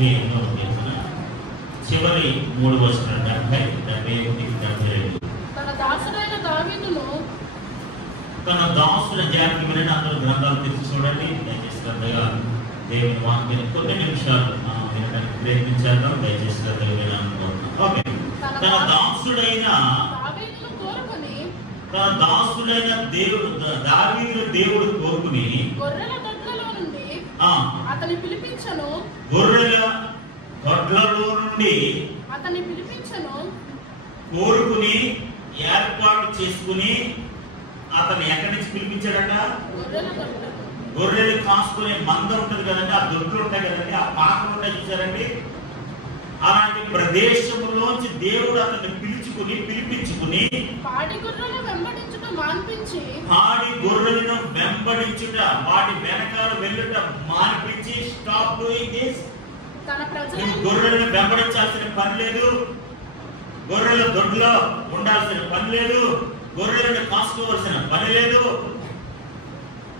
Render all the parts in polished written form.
78వ కీర్తన చివరి 3 వచనాలు 70, 71, 72. తన దాసుల జాతికి వినండి. అందరూ గ్రంథాలు తెచ్చి చూడండి. దయచేసి శ్రద్ధగా దేవుని వాక్యాన్ని కొన్ని నిమిషాలు మనం వినడానికి ప్రయత్నించేద్దాం. దయచేసి శ్రద్ధగా వినాలనుకుంటున్నాం. ఓకే. తన దాసుడైన దేవుడు దావీదు దేవుడు కోరుకుని గొర్రెల దొడ్లలో నుండి అతని పిలిపించను కోరుకుని ఏర్పాటు చేసుకుని అతను ఎక్కడి నుంచి పిలిపించాడట? గొర్రెలు కాసుకునే మంద ఉంటుంది కదండి, ఆ దొడ్లు ఉంటాయి కదండి, ఆ పాకలు ఉంటాయి చూసారండి. అలాంటి ప్రదేశంలోంచి దేవుడు అతన్ని పిలిపించుకుని పాడి గొర్రెలను వెంబడించుట, వాటి వెనకాల వెళ్ళుట మాన్పించి, స్టాప్ డూయింగ్ దిస్. గొర్రెలను వెంబడించాల్సిన పని లేదు, గొర్రెల దొడ్లో ఉండాల్సిన పని లేదు, గొర్రెలను కాసుకోవాల్సిన పని లేదు.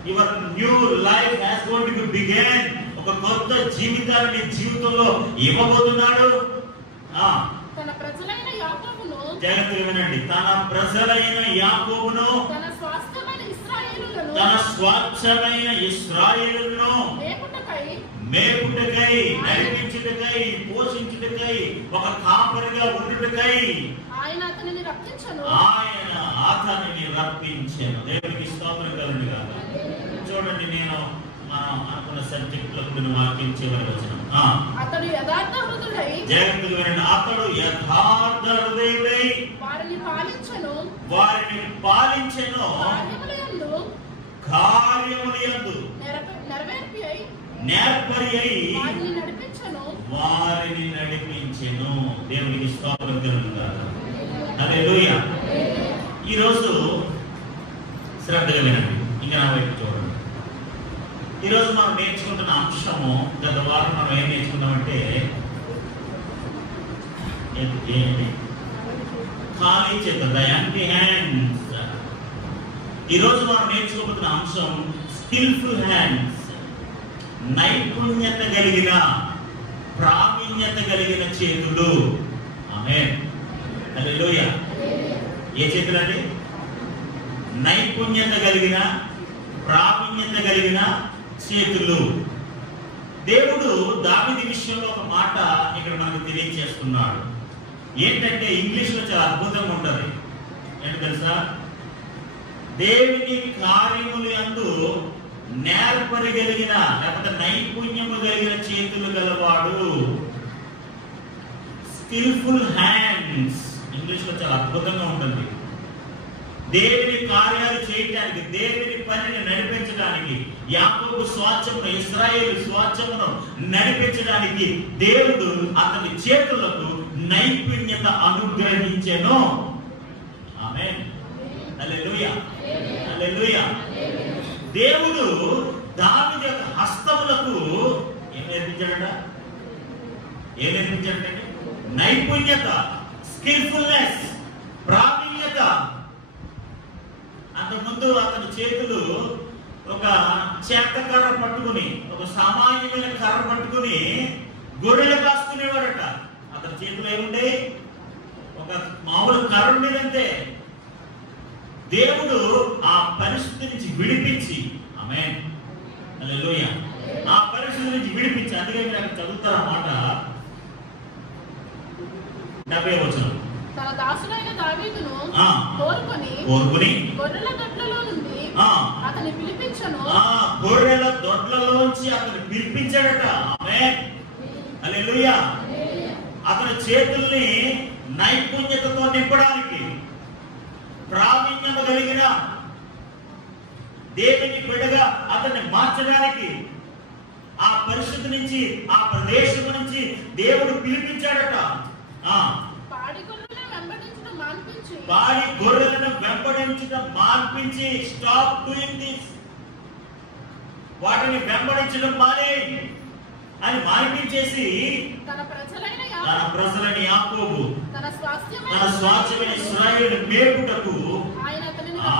Your new life has going to begin. ఒక కొత్త జీవితాన్ని జీవితంలో ఇవ్వబోతున్నాడు. జాగ్రత్తగా వినండి. తన ప్రజలైన యాకోబును, తన స్వాస్థ్యమైన ఇశ్రాయేలును మేపుటకై, నడిపించుటకై, పోషించుటకై, ఒక కాపరిగా ఉండుటకై ఆయన అతనిని రప్పించెను. దేవునికి స్తోత్రం కలుగును గాక. చూడండి, నేను మనం అనుకున్న సబ్జెక్ట్ లో కొన్ని వాక్యం చివరి వచనం. అతడు యథార్థ హృదయుడై, జాగ్రత్తగా వినండి, అతడు యథార్థ హృదయుడై వారిని పాలించెను, కార్యములందు నేర్పరి అయి వారిని నడిపించెను. దేవునికి స్తోత్రం కలుగును గాక. హల్లెలూయా. ఈరోజు శ్రద్ధగా వినండి, ఇంకా నా వైపు చూడండి. ఈరోజు మనం నేర్చుకుంటున్న అంశము, గత వారం మనం ఏం నేర్చుకున్నామంటే ఏంటి? ఖాళీ చేత, ద ఎంప్టీ హ్యాండ్స్. ఈరోజు మనం నేర్చుకోబోతున్న అంశం స్కిల్ఫుల్ హ్యాండ్స్. నైపుణ్యత కలిగిన, ప్రావీణ్యత కలిగిన చేతులు. ఆమేన్. హల్లెలూయా. ఏ చేతులు అండి? నైపుణ్యత కలిగిన, ప్రావీణ్యత కలిగిన చేతులు. దేవుడు దావీదు విషయంలో ఒక మాట ఇక్కడ మనకు తెలియజేస్తున్నాడు. ఏంటంటే ఇంగ్లీష్ లో చాలా అద్భుతంగా ఉంటది. ఏంటి తెలుసా? దేవుని కార్యములు యందు నేర్పరగలిగిన, లేకపోతే నైపుణ్యము కలిగిన చేతులు గలవాడు. స్కిల్ఫుల్ హ్యాండ్స్ ఇంగ్లీష్ లో చాలా అద్భుతంగా ఉంటుంది. దేవుని కార్యాలు చేయడానికి, దేవుని పనిని నడిపించడానికి, యాకోబు స్వాస్థ్యమును, ఇశ్రాయేలు స్వాస్థ్యమును నడిపించడానికి దేవుడు అతని చేతులకు నైపుణ్యత అనుగ్రహించెను. ఆమేన్. హల్లెలూయా. హల్లెలూయా. దేవుడు దావీదు యొక్క హస్తములకు ఏం నేర్పించాడట? నైపుణ్యత, స్కిల్ఫుల్నెస్, ప్రావీణ్యత. అంతకుముందు అతని చేతులు ఒక చేత కర్ర పట్టుకుని, ఒక సామాన్యమైన కర్ర పట్టుకుని గొర్రెలు కాసుకునేవాడట. అతని చేతులు ఏముండే? ఒక మామూలు కర్ర ఉండేదంతే. దేవుడు ఆ పరిస్థితి నుంచి విడిపించి, ఆమేన్, హల్లెలూయా, ఆ పరిస్థితి నుంచి విడిపించి, అందుకే మీరు అక్కడ చదువుతారు అన్నమాట. 70వ వచనం. తన దాసుడైన దావీదును కోరుకుని గొర్రెల దొడ్లలో నుండి అతని పిలిపించెను. గొర్రెల దొడ్లలోంచి అతను పిలిపించాడట. ఆమేన్. హల్లెలూయా. అతని చేతుల్ని నైపుణ్యతతో నింపడానికి, ప్రావీణ్యము కలిగిన దేవుని బిడ్డగా అతన్ని మార్చడానికి, ఆ పరిస్థితి నుంచి, ఆ ప్రదేశం నుంచి దేవుడు పిలిపించాడట. పాడి గొర్రెలను వెంబడించడం మాన్పించి, స్టాప్ డూయింగ్ దిస్, వాటిని వెంబడించడం మానే అని మాన్పించేసి, తన ప్రజలైన యాకోబు, తన స్వాస్థ్యమైన ఇశ్రాయేలు మేపుటకు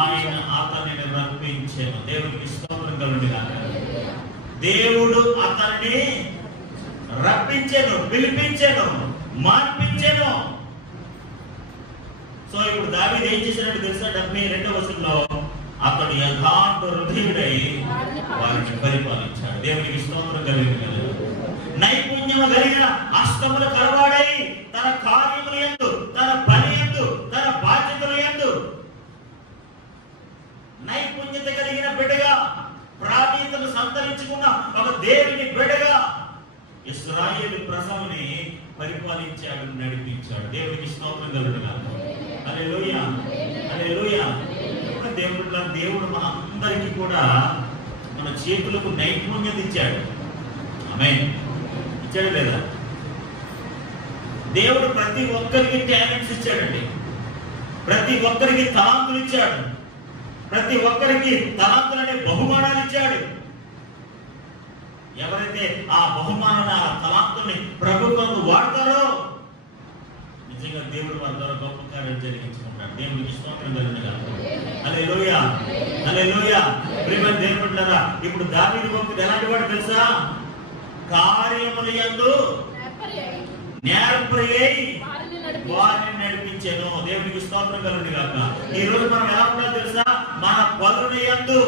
ఆయన అతనిని రప్పించెను. దేవునికి స్తోత్రం కలుగును గాక. దేవుడు అతన్ని రప్పించాను, పిలిపించాను, మార్పించాను. సో ఇప్పుడు దావీదు ఏం చేశాడంటే తెలుసా? 72వ వచనంలో అతడు యథార్థ హృదయుడై వారిని పరిపాలించాడు. దేవునికి స్తోత్రం కలిగిన నైపుణ్యము కలిగిన అష్టములు కలవాడై తన కార్యముల యందు, తన పని యందు, తన బాధ్యతల యందు నైపుణ్యత కలిగిన బిడ్డగా, ప్రావీణ్యతను సంతరించుకున్న ఒక దేవుని బిడ్డగా ఇశ్రాయేలు ప్రజల్ని పరిపాలించాడు, నడిపించాడు. దేవునికి స్తోత్రం కలుగునుగాక. హల్లెలూయా, హల్లెలూయా. దేవుడు మన అందరికీ కూడా మన చేతులకు నైపుణ్యత ఇచ్చాడు. ఆమేన్. ఇచ్చాడు లేదా? దేవుడు ప్రతి ఒక్కరికి టాలెంట్స్ ఇచ్చాడండి. ప్రతి ఒక్కరికి తలాంతులు ఇచ్చాడు. ప్రతి ఒక్కరికి తలాంతులనే బహుమానాలు ఇచ్చాడు. ఎవరైతే ఆ బహుమానాన్ని, ఆ తలాంతుల్ని ప్రభుత్వం వాడతారో నిజంగా దేవుడు వారి ద్వారా గొప్ప కార్యాలు జరిగించుకుంటాడు. దేవునికి స్తోత్రం కలుగునుగాక. హల్లెలూయా, హల్లెలూయా. ప్రియమైన దేవుని బిడ్డలారా, ఇప్పుడు దావీదు భక్తుడు ఎలాంటి వాడు తెలుసా? కార్యముల యందు నేర్పరియై వారిని నడిపించాను. దేవునికి స్తోత్రం కలుగునుగాక. ఈ రోజు మనం ఎలా ఉండాలో తెలుసా? మన పనుల యందు,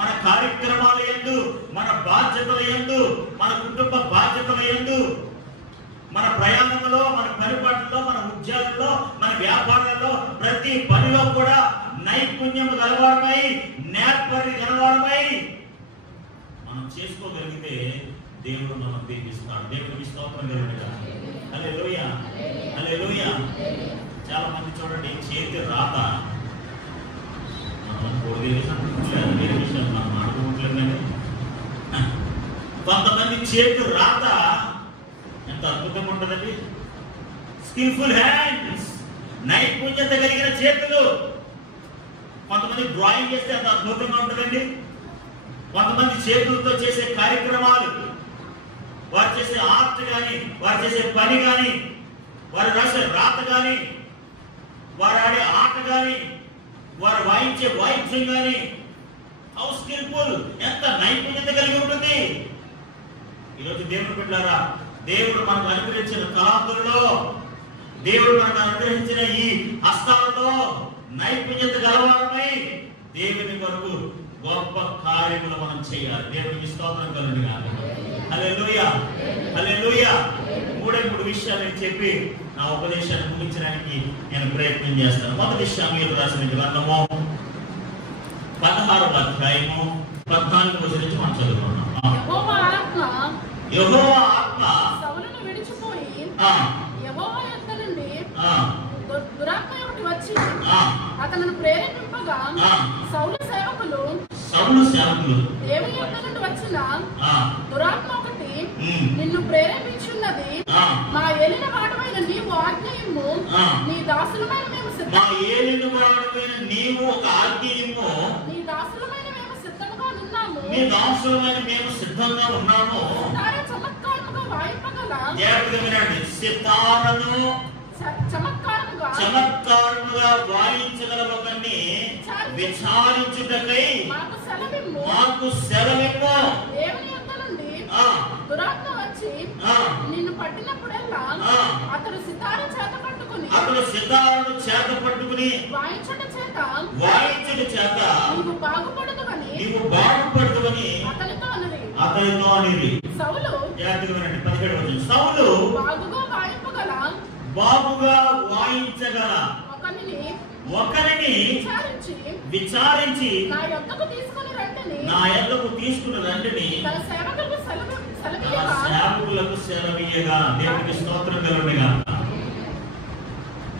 మన కార్యక్రమాల యందు, మన బాధ్యతల యందు, మన కుటుంబ బాధ్యతల యందు, మన ప్రయాణంలో, మన పరిపాలనలో, మన ఉద్యోగంలో, మన వ్యాపారాల్లో, ప్రతి పనిలో కూడా నైపుణ్యం గలవారమై, నేర్పరి గలవారమై మనం చేసుకోగలిగితే దేవుడు మనం దీవిస్తాడు. దేవుడికి స్తోత్రం కలుగునుగాక. హల్లెలూయా, హల్లెలూయా. చాలా మంది చూడండి, చేతి రాత వేరే విషయం మనం మాట్లాడుకోవట్లేదు. కొంతమంది చేతి రాత ఎంత అద్భుతంగా ఉంటుందండి. స్కిల్ఫుల్ హ్యాండ్స్, నైపుణ్యత కలిగిన చేతులు. కొంతమంది డ్రాయింగ్ చేస్తే అంత అద్భుతంగా ఉంటుందండి. కొంతమంది చేతులతో చేసే కార్యక్రమాలు, వారు చేసే ఆర్ట్ కానీ, వారు చేసే పని కానీ, వారు రాసే రాత కానీ, వారు ఆడే ఆట కానీ, వారు వాయించే వాయిద్యం కానీ, హౌ స్కిల్ఫుల్, ఎంత నైపుణ్యత కలిగి ఉంటుంది. ఈరోజు దేవుడు బిడ్డలారా, దేవుడు మనకు అనుగ్రహించిన కళాతులలో, దేవుడు మనకు అనుగ్రహించిన ఈ హస్తాలతో నైపుణ్యత గలవారమై దేవుని కొరకు గొప్ప కార్యములు మనం చేయాలి. దేవునికి స్తోత్రం కలుగునుగాక. హల్లెలూయా, హల్లెలూయా. మూడే మూడు విషయాలు చెప్పి నా ఉపదేశాన్ని ముగించడానికి నేను ప్రయత్నం చేస్తాను. మొదటి సమూయేలు రాసిన గ్రంథము 16వ అధ్యాయము 14వ వచనం నుంచి మనం చదువుకున్నాం. యెహోవా ఆత్మ సౌలును విడిచిపోయి యెహోవా యొద్ద నుండి దురాత్మ ఒకటి వచ్చి అతనిని ప్రేరేపింపగా సౌలు సేవకులు దేవుని యొద్ద నుండి వచ్చిన దురాత్మ ఒకటి నిన్ను ప్రేరేపించున్నది, మా ఏలిన వాడమైన నీవు ఆజ్ఞ ఇమ్ము, నీ దాసులమైన మేము సిద్ధంగా ఉన్నాము. చమత్కారముగా వాయింపగల చమత్కారముగా వాయించగల ఒకరిని విచారించుటకై మాకు సెలవిమ్ము. దేవుని యొద్ద నుండి దురాత్మ వచ్చి నిన్ను పట్టినప్పుడల్లా అతడు సితార చేత పట్టుకుని వాయించుట చేత నీవు బాగుపడదువని అతనితో అనిరి. సౌలు బాగుగా వాయించగల ఒకరిని విచారించి నా యొద్దకు తీసుకుని రండిని సేవకులకు సెలవీయగా. దేవునికి స్తోత్రం కలుగునుగాక.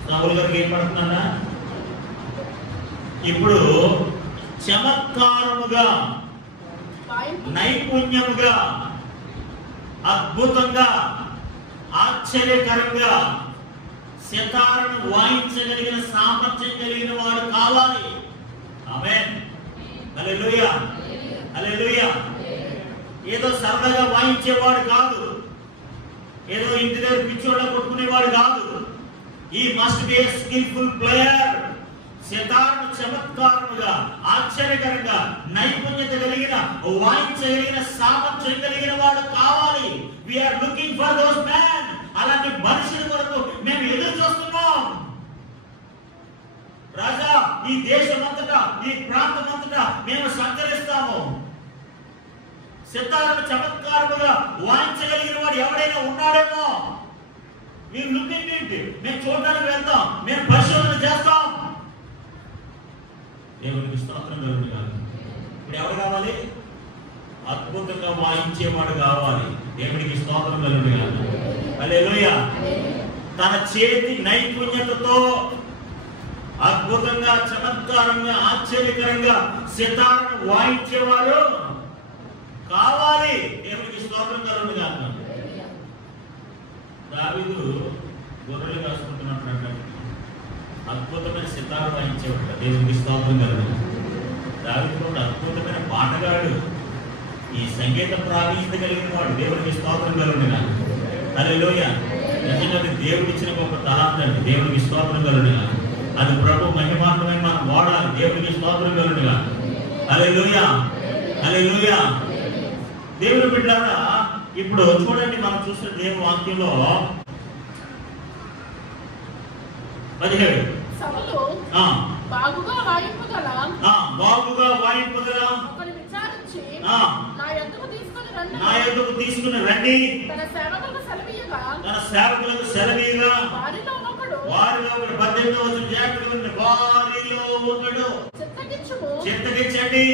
సౌలు గారికి ఏం పడుతుందా? ఇప్పుడు చమత్కారముగా, నైపుణ్యముగా, అద్భుతంగా, ఆశ్చర్యకరంగా సితారను వాయించగలిగిన సామర్థ్యం కలిగిన వాడు కావాలి. ఆమేన్, హల్లెలూయా, హల్లెలూయా. ఏదో సరదాగా వాయించేవాడు కాదు, ఏదో ఇంటి దగ్గర పిచ్చోళ్ళ కొట్టుకునేవాడు కాదు. ఈ must be a skillful player. సితారను చమత్కారముగా, ఆశ్చర్యకరంగా, నైపుణ్యత కలిగిన, వాయించగలిగిన సామర్థ్యం కలిగిన వాడు కావాలి. We are looking for those man. అలాంటి మనుషుల కొరకు మేము ఎదురు చూస్తున్నాం. రాజా, ఈ దేశం అంతటా, ఈ ప్రాంతం అంతటా మేము సంచరిస్తాము. సితారను చమత్కారముగా వాయించగలిగిన వాడు ఎవరైనా ఉన్నాడేమో. మీరు లుకింగ్ ఏంటి, మేము చూడడానికి వెళ్తాం, మేము పరిశోధన చేస్తాం. దేవునికి స్తోత్రం కలుగును గాక. ఇప్పుడు ఎవరు కావాలి? అద్భుతంగా వాయించేవాడు కావాలి. దేవునికి స్తోత్రం కలుగును గాక. హల్లెలూయా. తన చేతి నైపుణ్యతతో అద్భుతంగా, చమత్కారంగా, ఆశ్చర్యకరంగా సితారను వాయించేవారు కావాలి. దేవునికి స్తోత్రం కలుగును గాక. దావీదు గొర్రెలు కాసుకుంటున్నట్టు అద్భుతమైన సితార వాయించేవాడు. దేవునికి స్తోత్రం కలుగును. దావీదు కూడా అద్భుతమైన పాటగాడు, ఈ సంగీత ప్రావీణ్యత కలిగిన వాడు. దేవునికి స్తోత్రం కలుగును గాక. హల్లెలూయా. నిజంగా దేవుడు ఇచ్చిన ఒక తలాంత అండి. దేవునికి స్తోత్రం కలుగును గాక. అది ప్రభు మహిమాత్మమైన మనం వాడాలి. దేవునికి స్తోత్రం కలుగును గాక. హల్లెలూయా, హల్లెలూయా. దేవుని బిడ్డలారా, ఇప్పుడు చూడండి, మనం చూసిన దేవుని వాక్యంలో 17 సభలో బాగుగా వాయింపగల ఒకని విచారించి నా యొద్దకు తీసుకుని రండి. తన సేవకులకు సెలవీయగా వారిలో ఒకడు 18వ వచనం జాగ్రత్తగా వినండి. వారిలో ఒకడు చిత్తగించండి.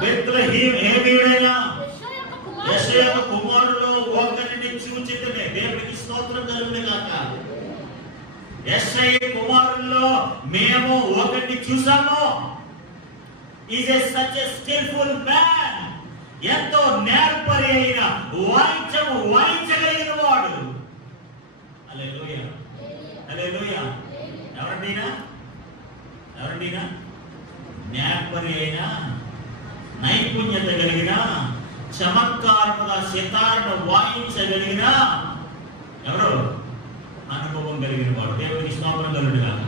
బెత్లెహేమీయుడైన యెషయా కుమారులో ఒకరిని చూచితిని. దేవునికి స్తోత్రం కలుగును గాక. యెషయా కుమారుల్లో మేము ఒకరిని చూసాము. Is a such a skillful man. ఎంతో నేర్పరి అయిన వాయించగలిగిన వాడు. హల్లెలూయా, హల్లెలూయా. ఎవరండినా నేర్పరి అయిన, నైపుణ్యత కలిగిన, చమత్కారముగా సితారను వాయించగలిగిన ఎవరు? అనుభవం కలిగిన వాడు. దేవునికి స్తోత్రం కలుగును గాక.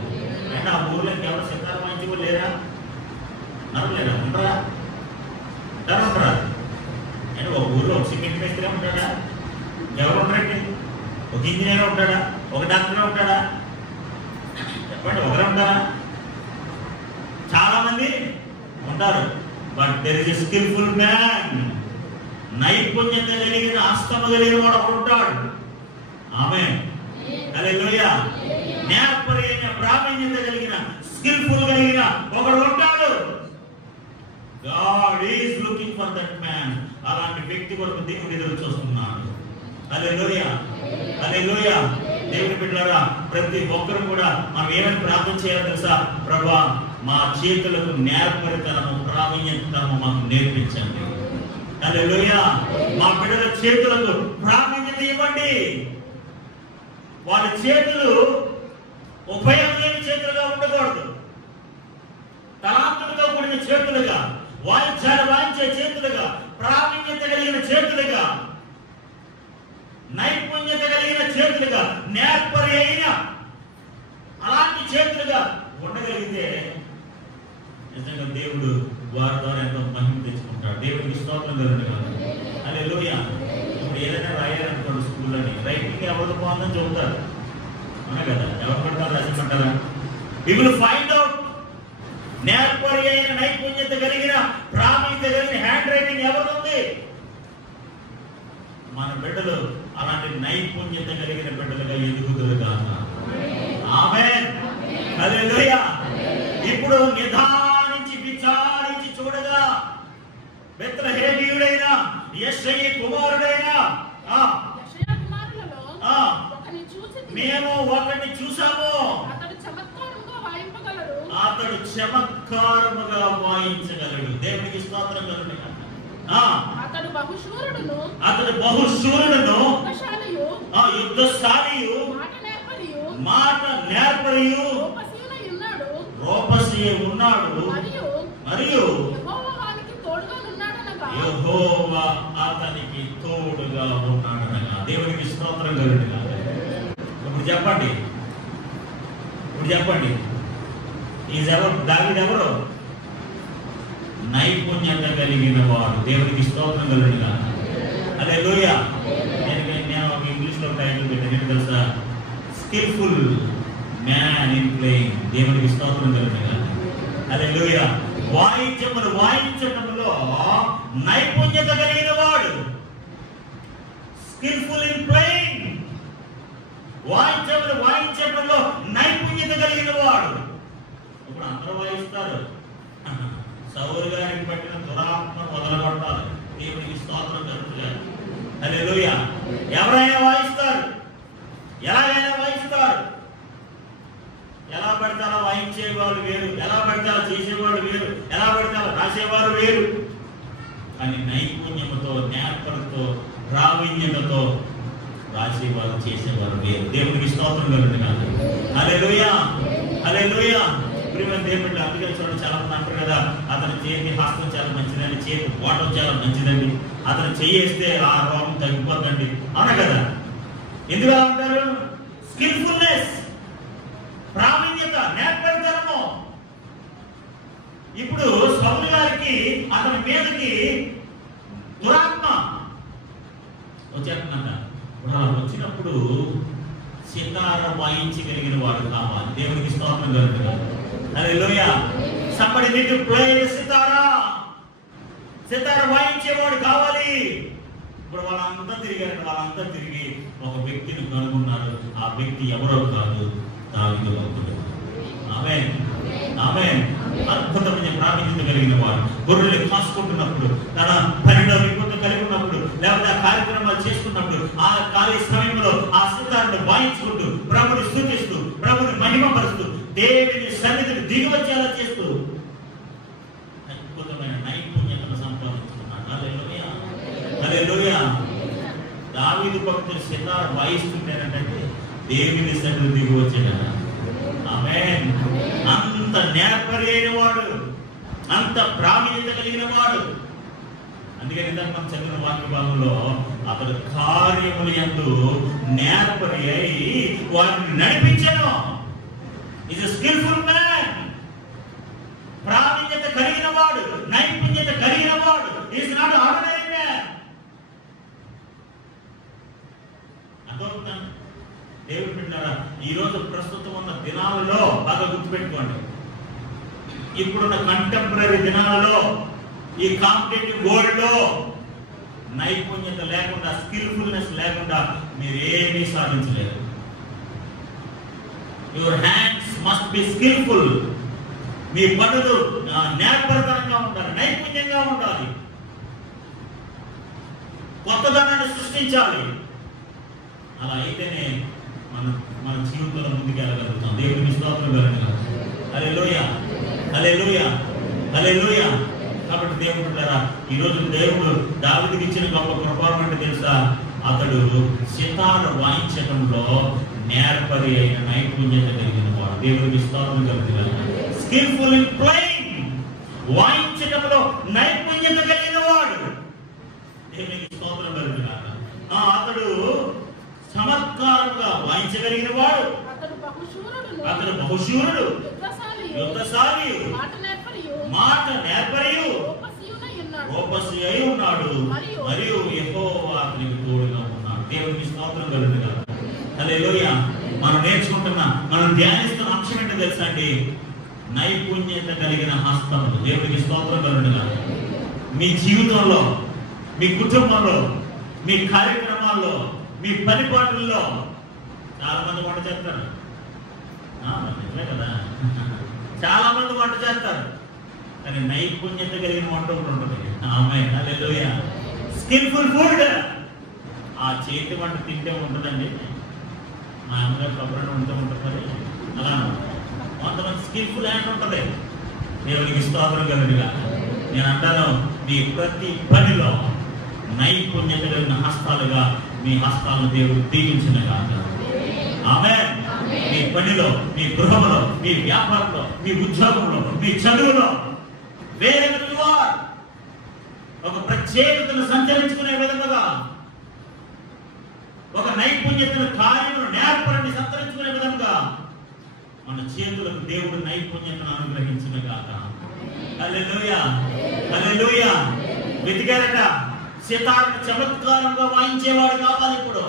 అంటే ఆ ఊర్లో ఎవరు సితార వాయించుకోలేరా? లేరా? ఉండరా? ఉంటారా? అంటే ఒక ఊర్లో ఒక సిమెంట్ మేస్త్రి ఉంటాడా? ఎవరు ఉంటారండి? ఒక ఇంజనీర్ ఉంటాడా? ఒక డాక్టర్ ఉంటాడా? చెప్పండి, ఒకరే ఉంటారా? చాలా మంది ఉంటారు. But there is a skillful man. నైపుణ్యత కలిగిన, హస్తము కలిగిన వాడు ఒకడు ఉంటాడు. ఆమేన్, హల్లెలూయా. నేర్పరి అయిన, ప్రావీణ్యత కలిగిన, స్కిల్ఫుల్ కలిగిన ఒకడు ఉంటాడు. God is looking for that man. అలాంటి వ్యక్తి కొరకు దేవుడు ఎదురు చూస్తున్నాడు. హల్లెలూయా, హల్లెలూయా. దేవుని బిడ్డలారా, ప్రతి ఒక్కరు కూడా మనం ఏమని ప్రార్థన చేయాలో తెలుసా? ప్రభువా, మా చేతులకు నేర్పరితనము, ప్రావీణ్యతను మాకు నేర్పించండి. హల్లెలూయా. మా బిడ్డల చేతులకు ప్రావీణ్యత ఇవ్వండి. వాళ్ళ చేతులు ఉపయోగం లేని చేతులుగా ఉండకూడదు. తలాంతులతో కూడిన చేతులుగా, వాయించే చేతులుగా, ప్రావీణ్యత కలిగిన చేతులుగా, నైపుణ్యత కలిగిన చేతులుగా, నేర్పరి అయిన అలాంటి చేతులుగా ఉండగలిగితే నిజంగా దేవుడు వారి ద్వారా ఎంతో మహిమ తెచ్చుకుంటాడు. దేవుడికి స్తోత్రం కలుగును గాక. హల్లెలూయా. ఇప్పుడు ఏదైనా రాయాలనుకోండి, స్కూల్లోని రైటింగ్ ఎవరు బాగుందని చెబుతారు, అవునా కదా? ఎవరు పడతారు రాసిమంటారా? We will find out. నేర్పరి అయిన, నైపుణ్యత కలిగిన, ప్రావీణ్యత కలిగిన హ్యాండ్ రైటింగ్ ఎవరుంది? మన బిడ్డలు అలాంటి నైపుణ్యత కలిగిన బిడ్డలుగా ఎదుగుదురు గాక. ఆమేన్, హల్లెలూయా. ఇప్పుడు నిదానించి విచారించి చూడగా బెత్లెహేమీయుడైన యెషయా కుమారుడైన మేము ఒకరిని చూసాము. అతడు చమత్కారముగా వాయించగలడు. దేవునికి స్తోత్రం కలుగును గాక. అతడు బహుశూరుడును, యుద్ధశాలియు, మాట నేర్పరియు, రూపసియు ఉన్నాడు. మరియు యెహోవా అతనికి తోడుగా ఉన్నాడనగా. దేవునికి స్తోత్రం కలుగును గాక. ఇప్పుడు చెప్పండి, దావీదు ఎవరు? నైపుణ్యత కలిగిన వాడు. దేవునికి స్తోత్రం కలుగును గాక. హల్లెలూయా. నేను ఒక ఇంగ్లీష్లో టైటిల్ పెట్టాను, ఏంటి తెలుసా? Skilful man in playing. దేవునికి స్తోత్రం కలుగుతుంది. హల్లెలూయా. వాయించటంలో నైపుణ్యత కలిగిన వాడు. Skilful in playing. వాయించటంలో నైపుణ్యత కలిగిన వాడు. ఇప్పుడు అందరూ వాయిస్తారు. సౌలు గారికి పట్టిన దురాత్మ వదలగొట్టాలి. దేవునికి స్తోత్రం కలుగుతుంది. హల్లెలూయా. ఎవరైనా వాయిస్తారు, ఎలాగైనా వాయిస్తారు. ఎలా పడితే అలా వాయించేవాళ్ళు వేరు, ఎలా పడితే అలా చేసేవాళ్ళు వేరు, ఎలా పడితే అలా రాసేవారు వేరు. కానీ నైపుణ్యముతో, నేర్పణతో, ప్రావీణ్యతతో రాసేవారు, చేసేవారు వేరు. దేవునికి స్తోత్రం కలుగుతుంది. హల్లెలూయా. హల్లెలూయా. ప్రియమైన దేవుడు, అందుకని చూడండి, చాలా మంది అంటారు కదా, అతని చేతి హస్తం చాలా మంచిదండి, చేతి ఓటం చాలా మంచిదండి, అతను చెయ్యేస్తే ఆ రోగం తగ్గిపోద్దండి, అవునా కదా? ఎందుకు అలా అంటారు? స్కిల్ఫుల్నెస్, ప్రావీణ్యత, నేర్పరితనము. ఇప్పుడు సౌలు గారికి అతని మీదకి దురాత్మ వచ్చేస్తుందంట. వచ్చినప్పుడు సితార వాయించగలిగిన వాడు కావాలి. దేవునికి స్తోత్రం కలుగుతుంది. హల్లెలూయా. somebody need to play the సితారా. సితార వాయించేవాడు కావాలి. ఇప్పుడు వాళ్ళంతా తిరిగి ఒక వ్యక్తిని కనుగొన్నారు. ఆ వ్యక్తి ఎవరో కాదు, దావీదు భక్తుడు. ఆమేన్, ఆమేన్. అద్భుతమైన ప్రావీణ్యత కలిగిన వాడు. గొర్రెలు కాసుకుంటున్నప్పుడు, తన పనిలో నిపుణత కలిగి ఉన్నప్పుడు, లేకపోతే కార్యక్రమాలు చేసుకున్నప్పుడు, ఆ ఖాళీ సమయంలో ఆ సితారను వాయించుకుంటూ, ప్రభుని స్తుతిస్తూ, ప్రభుని మహిమపరుస్తూ, దేవుని సన్నిధిని దిగి వచ్చేలా చేస్తూ అద్భుతమైన నైపుణ్యతను సంపాదించుకున్నాడు. హల్లెలూయా. హల్లెలూయా. దావీదు భక్తుడు సితార వాయిస్తుంటారంటే దేవుని సన్నిధి దిగి వచ్చాడు. ఆమేన్. అంత నేర్పరైన వాడు, అంత ప్రావీణ్యత కలిగిన వాడు. అందుకని ఇందాక మనం చదివిన వాక్య భాగంలో అతడు కార్యములు యందు నేర్పరి అయి వారిని నడిపించను. Is a skillful man. ప్రావీణ్యత కలిగిన వాడు, నైపుణ్యత కలిగిన వాడు. Is not ordinary man. అర్థమవుతుందా? దేవుడు బిడ్డలారా, ఈ రోజు ప్రస్తుతం ఉన్న దినాలలో బాగా గుర్తుపెట్టుకోండి. ఇప్పుడున్న కంటెంపరీ దినాలలో, ఈ కాంపిటేటివ్ వరల్డ్ లో నైపుణ్యత లేకుండా, స్కిల్ఫుల్నెస్ లేకుండా మీరు ఏమీ సాధించలేరు. Your hands must be skillful. మీ పనులు నేర్పరితనంగా ఉండాలి, నైపుణ్యంగా ఉండాలి, కొత్తదనాన్ని సృష్టించాలి. అలా అయితేనే మన జీవితంలో ముందుకు వెళ్ళగలుగుతాం. దేవునికి స్తోత్రం కలుగుతుంది. హల్లెలూయా. హల్లెలూయా. హల్లెలూయా. కాబట్టి దేవుడు అంటారా, ఈరోజు దేవుడు దావీదుకి ఇచ్చిన గొప్ప కృపావరం అంటే తెలుసా? అతడు సితార వాయించడంలో నేర్పరి అయిన నైపుణ్యత కలిగిన వాడు. దేవుడికి స్తోత్రం కలుగుతుంది. Skilful in playing. వాయించడంలో నైపుణ్యత కలిగిన వాడు. దేవునికి స్తోత్రం కలుగుతుంది. అతడు చమత్కారంగా వాయించగలిగిన వాడు. అతడు బహుశూరుడు, యుద్ధశాలి, మాట నేర్పరియు, రూపసి అయి ఉన్నాడు. మరియు యెహోవా అతనికి తోడుగా ఉన్నాడు. దేవునికి స్తోత్రం కలుగుతుంది. హల్లెలూయా. మనం నేర్చుకుంటున్న, మనం ధ్యానిస్తున్న అంశం ఏంటో తెలుసా అండి? నైపుణ్యత కలిగిన హస్తములు. దేవునికి స్తోత్రం కలుగుతుంది. మీ జీవితంలో, మీ కుటుంబంలో, మీ కార్యక్రమాల్లో, మీ పనిపాట్లలో చాలా మంది వంట చేస్తారు కదా, చాలా మంది వంట చేస్తారు. కానీ నైపుణ్యత కలిగిన వంట ఒకటి ఉంటుంది. ఆమేన్. హల్లెలూయా. Skillful food. ఆ చేతి వంట తింటే ఉంటుందండి. మా అమ్మగారు కొబ్బరి ఉంటూ ఉంటుంది. అలా కొంతమంది స్కిల్ఫుల్ హ్యాండ్ ఉంటుంది. దేవునికి స్తోత్రం కలుగుగా. నేను అంటాను, మీ ప్రతి పనిలో నైపుణ్యత కలిగిన హస్తాలుగా మీ హస్తాలను దేవుడు దీవించిన కాక. ఆమేన్. మీ పనిలో, మీ గృహంలో, మీ వ్యాపారంలో, మీ ఉద్యోగంలో, మీ చదువులో, వేరెవర్ యు ఆర్, ఒక ప్రత్యేకతను సంచరించుకునే విధముగా, ఒక నైపుణ్యతను, కార్యమును, నేర్పరిని సంతరించుకునే విధముగా మన చేతులకు దేవుడు నైపుణ్యతను అనుగ్రహించిన కాక. హల్లెలూయా. హల్లెలూయా. వెతికారట, సితారను చమత్కారంగా వాయించేవాడు కావాలి. ఇప్పుడు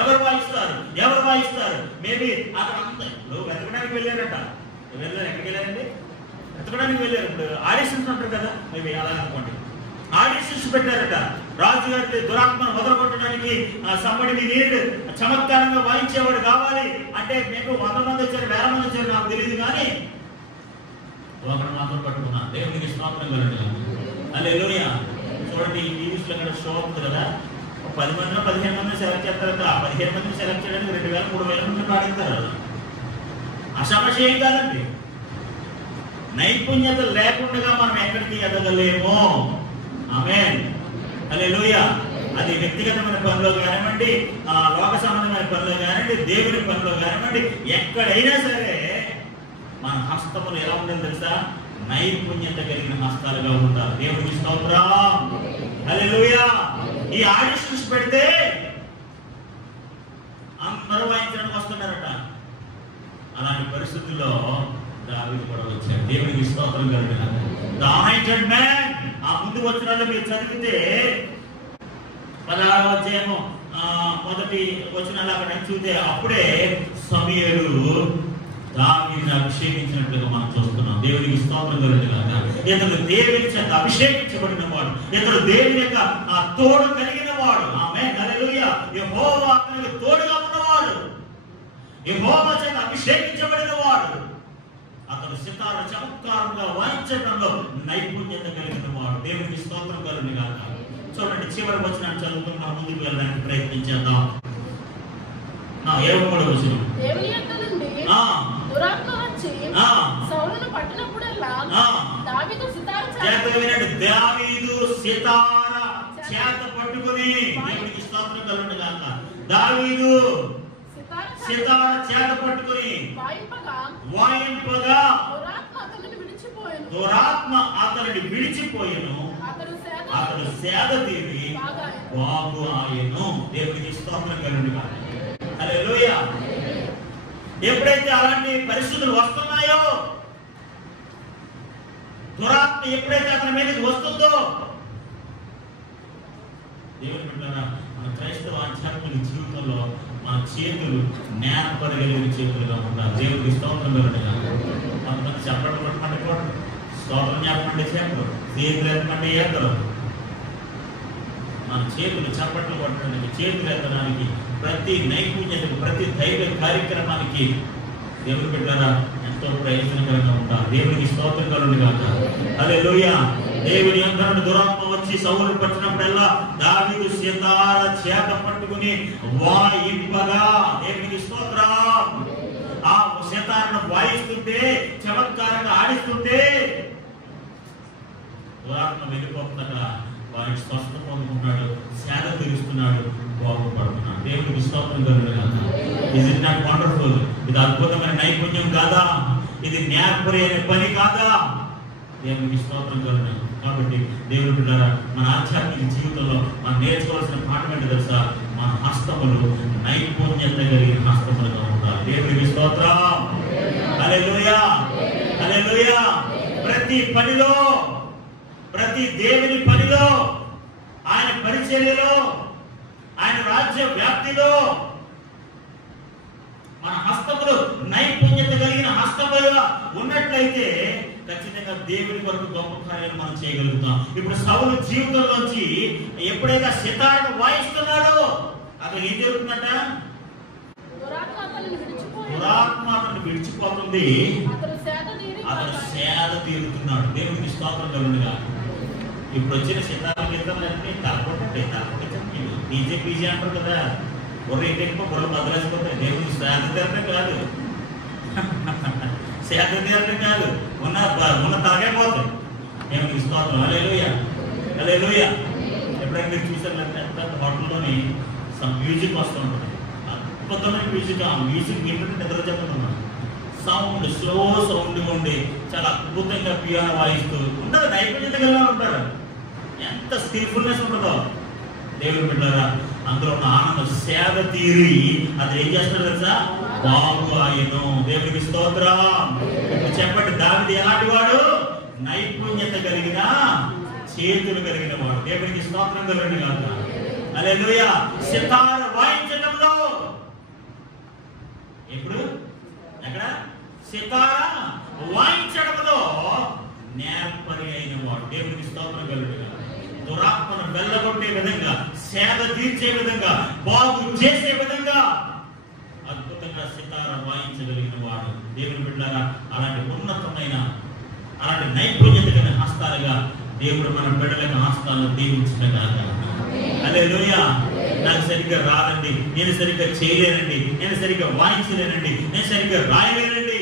ఎవరు వాయిస్తారు? మేబీ అక్కడ ఇప్పుడు వెతకడానికి వెళ్ళారట. ఎక్కడికి వెళ్ళారండి? వెతకడానికి వెళ్ళారు. ఇప్పుడు ఆడిషన్స్ ఉంటారు కదా, మేబీ అలా అనుకోండి. ఆడిషన్స్ పెట్టారట. రాజుగారి దురాత్మను వదలగొట్టడానికి సంబడి నీడ్ చమత్కారంగా వాయించేవాడు కావాలి అంటే మీకు 100 మంది వచ్చారు, 1000 మంది వచ్చారు నాకు తెలియదు, కానీ ఒకరు మాత్రం పట్టుకున్నాను. దేవునికి స్తోత్రం కలండి. హల్లెలూయా. చూడండి, ఈ న్యూస్లో కూడా షో అవుతుంది కదా, 10 మందిలో 15 మందిని సెలెక్ట్ చేస్తారట. 15 మందిని సెలెక్ట్ చేయడానికి 2000 3000 మందిని అడుగుతారు. అసమస్య ఏం కాదండి. నైపుణ్యత లేకుండా మనం ఎక్కడికి ఎదగలేము. ఆమేన్. హల్లెలూయా. అది వ్యక్తిగతమైన పనిలో కానివ్వండి, లోక సంబంధమైన పనిలో కానివ్వండి, దేవుని పనిలో కానివ్వండి, ఎక్కడైనా సరే మన హస్తములు ఎలా ఉండాలి తెలుసా? నైపుణ్యత కలిగిన హస్తాలుగా ఉండాలి. దేవునికి స్తోత్రం. హల్లెలూయా. ఈ ఆడిషన్స్ పెడితే అందరూ వాయించడానికి వస్తున్నారట. అలాంటి పరిస్థితుల్లో దావీదు కూడా వచ్చాడు. దేవునికి స్తోత్రం కలుగును. The anointed man. ఆ ముందు వచనాల్లో మీరు చదివితే 16వ అధ్యాయము మొదటి వచనాలు అక్కడ చూస్తే అప్పుడే సమూయేలు దావీదును అభిషేకించినట్లుగా మనం చూస్తున్నాం. దేవునికి స్తోత్రం కలుగును. ఇతడు దేవుని చేత అభిషేకించబడిన వాడు, ఇతడు దేవుని యొక్క తోడు కలిగిన వాడు. ఆమేన్. హల్లెలూయా. యెహోవా అతనికి తోడుగా ఉన్నవాడు, యెహోవా చేత అభిషేకించబడిన వాడు. అతడు సితార చమత్కారంగా వాయించడంలో నైపుణ్యత కలిగిన వాడు. దేవునికి స్తోత్రం కలుగును గాక. చూడండి, చివరి వచనాన్ని చదువుకుని మనం ముందుకు వెళ్ళడానికి ప్రయత్నించేద్దాం. 23వ వచనం. దేవుని యొద్ద నుండి దురాత్మ వచ్చి సౌలును పట్టినప్పుడల్లా దావీదు సితార చేత పట్టుకుని, దేవునికి స్తోత్రం కలుగును గాక. దావీదు సితార చేత పట్టుకుని వాయింపగా దురాత్మ అతనిని విడిచిపోయెను, అతడు సేద తీరి బాగు ఆయను. దేవునికి స్తోత్రం కలుగును గాక. హల్లెలూయా. ఎప్పుడైతే అలాంటి పరిస్థితులు వస్తున్నాయో, దురాత్మ ఎప్పుడైతే అతని మీదకి వస్తుందో, దేవుని బిడ్డలారా, మన క్రైస్తవ ఆధ్యాత్మిక జీవితంలో మన చేతులు నేర్పరగలిగిన చేతులుగా ఉండాలి. దేవుడికి స్తోత్రం కలుగును గాక. కొంతమంది చెప్పడం పట్టమంటే కూడా స్తోత్రం చెప్పమంటే చెప్పరు, చేతులు ఎత్తమంటే ఎత్తరు. మన చేతులు చప్పట్లు కొట్టడానికి, చేతులు ఎత్తడానికి, ప్రతి నైపుణ్యతకు, ప్రతి ధైర్య కార్యక్రమానికి దేవుని బిడ్డలారా ఎంతో ప్రయోజనకరంగా ఉండాలి. దేవునికి స్తోత్రం కలుగును గాక. హల్లెలూయా. దేవుని యొద్ద నుండి దురాత్మ వచ్చి సౌలును పట్టినప్పుడల్లా దావీదు సితార చేత పట్టుకుని వాయింపగా, దేవునికి స్తోత్రం. ఆ సితారను వాయిస్తుంటే, చమత్కారంగా ఆడిస్తుంటే దురాత్మ వెళ్ళిపోతుందట. వారికి స్వస్థ పొందుకుంటాడు, సేద తీరుస్తున్నాడు, బాగుపడుతున్నాడు. దేవునికి స్తోత్రం కలుగును గాక. Is it not wonderful? ఇది అద్భుతమైన నైపుణ్యం కాదా? ఇది నేర్పరి అనే పని కాదా? దేవునికి స్తోత్రం కలుగును. కాబట్టి దేవుని బిడ్డలారా, మన ఆధ్యాత్మిక జీవితంలో మనం నేర్చుకోవాల్సిన పాఠం ఏంటి తెలుసా? మన హస్తములు నైపుణ్యత కలిగిన హస్తములుగా ఉండాలి. దేవునికి స్తోత్రం. హల్లెలూయా. హల్లెలూయా. ప్రతి పనిలో, ప్రతి దేవుని పనిలో, ఆయన పరిచర్యలో, ఆయన రాజ్య వ్యాప్తిలో మన హస్తములు నైపుణ్యత కలిగిన హస్తములుగా ఉన్నట్లయితే ఖచ్చితంగా దేవుని కొరకు గొప్ప కార్యాలు మనం చేయగలుగుతాం. ఇప్పుడు సౌలు జీవితంలోంచి ఎప్పుడైతే సితారను వాయిస్తున్నాడో అక్కడ ఏం జరుగుతుందట? దురాత్మ అతన్ని విడిచిపోతుంది, అతను సేద తీరుతున్నాడు. దేవునికి స్తోత్రం కలుగును గాక. ఇప్పుడు వచ్చిన సితార గీతాలన్నీ తలపొట్టండి, తలపొట్టండి, డీజే పీజే అంటారు కదా, బుర్ర ఇంటికి బుర్ర బదలాసిపోతాయి. దేవునికి సేద తీరటం కాదు, సేద తీరటం కాదు, ఉన్న తలగే పోతాయి. దేవునికి స్తోత్రం. హల్లెలూయా. హల్లెలూయా. ఎప్పుడైనా మీరు చూసారంటే హోటల్లోని మ్యూజిక్ వస్తూ ఉంటుంది, అద్భుతమైన మ్యూజిక్. ఆ మ్యూజిక్ వింటుంటే నిద్ర చెప్తున్నాం. సౌండ్ స్లో సౌండ్ ఉండి చాలా అద్భుతంగా పియానో వాయిస్తూ ఉంటారు. నైపుణ్యత కలిగి ఉంటారు. ఎంత స్కిల్ఫుల్నెస్ ఉంటుందో. దేవుని బిడ్డలారా, అందులో ఉన్న ఆనందం సేద తీరి అది ఏం చేస్తారు తెలుసా? బాగు ఆయను. దేవునికి స్తోత్రం. ఇప్పుడు చెప్పండి, దావీదు ఎలాంటి వాడు? నైపుణ్యత కలిగిన చేతులు కలిగిన వాడు. దేవునికి స్తోత్రం కలుగును గాక. హల్లెలూయా. సితార వాయించడంలో ఇప్పుడు ఎక్కడ సితార వాయించడంలో నేర్పరి అయిన వాడు. దేవునికి స్తోత్రం కలుగును గాక. దురాత్మను వెళ్ళగొట్టే విధంగా, సేద తీర్చే విధంగా, బాగు చేసే విధంగా అద్భుతంగా సితార వాయించగలిగిన వాడు. దేవుని బిడ్డలారా, అలాంటి ఉన్నతమైన, అలాంటి నైపుణ్యతమైన హస్తాలుగా దేవుడు మన బిడ్డలకు హస్తాలను దీవించగాక. హల్లెలూయా. నాకు సరిగ్గా రాదండి, నేను సరిగ్గా చేయలేనండి, నేను సరిగ్గా వాయించలేనండి, నేను సరిగ్గా రాయలేనండి,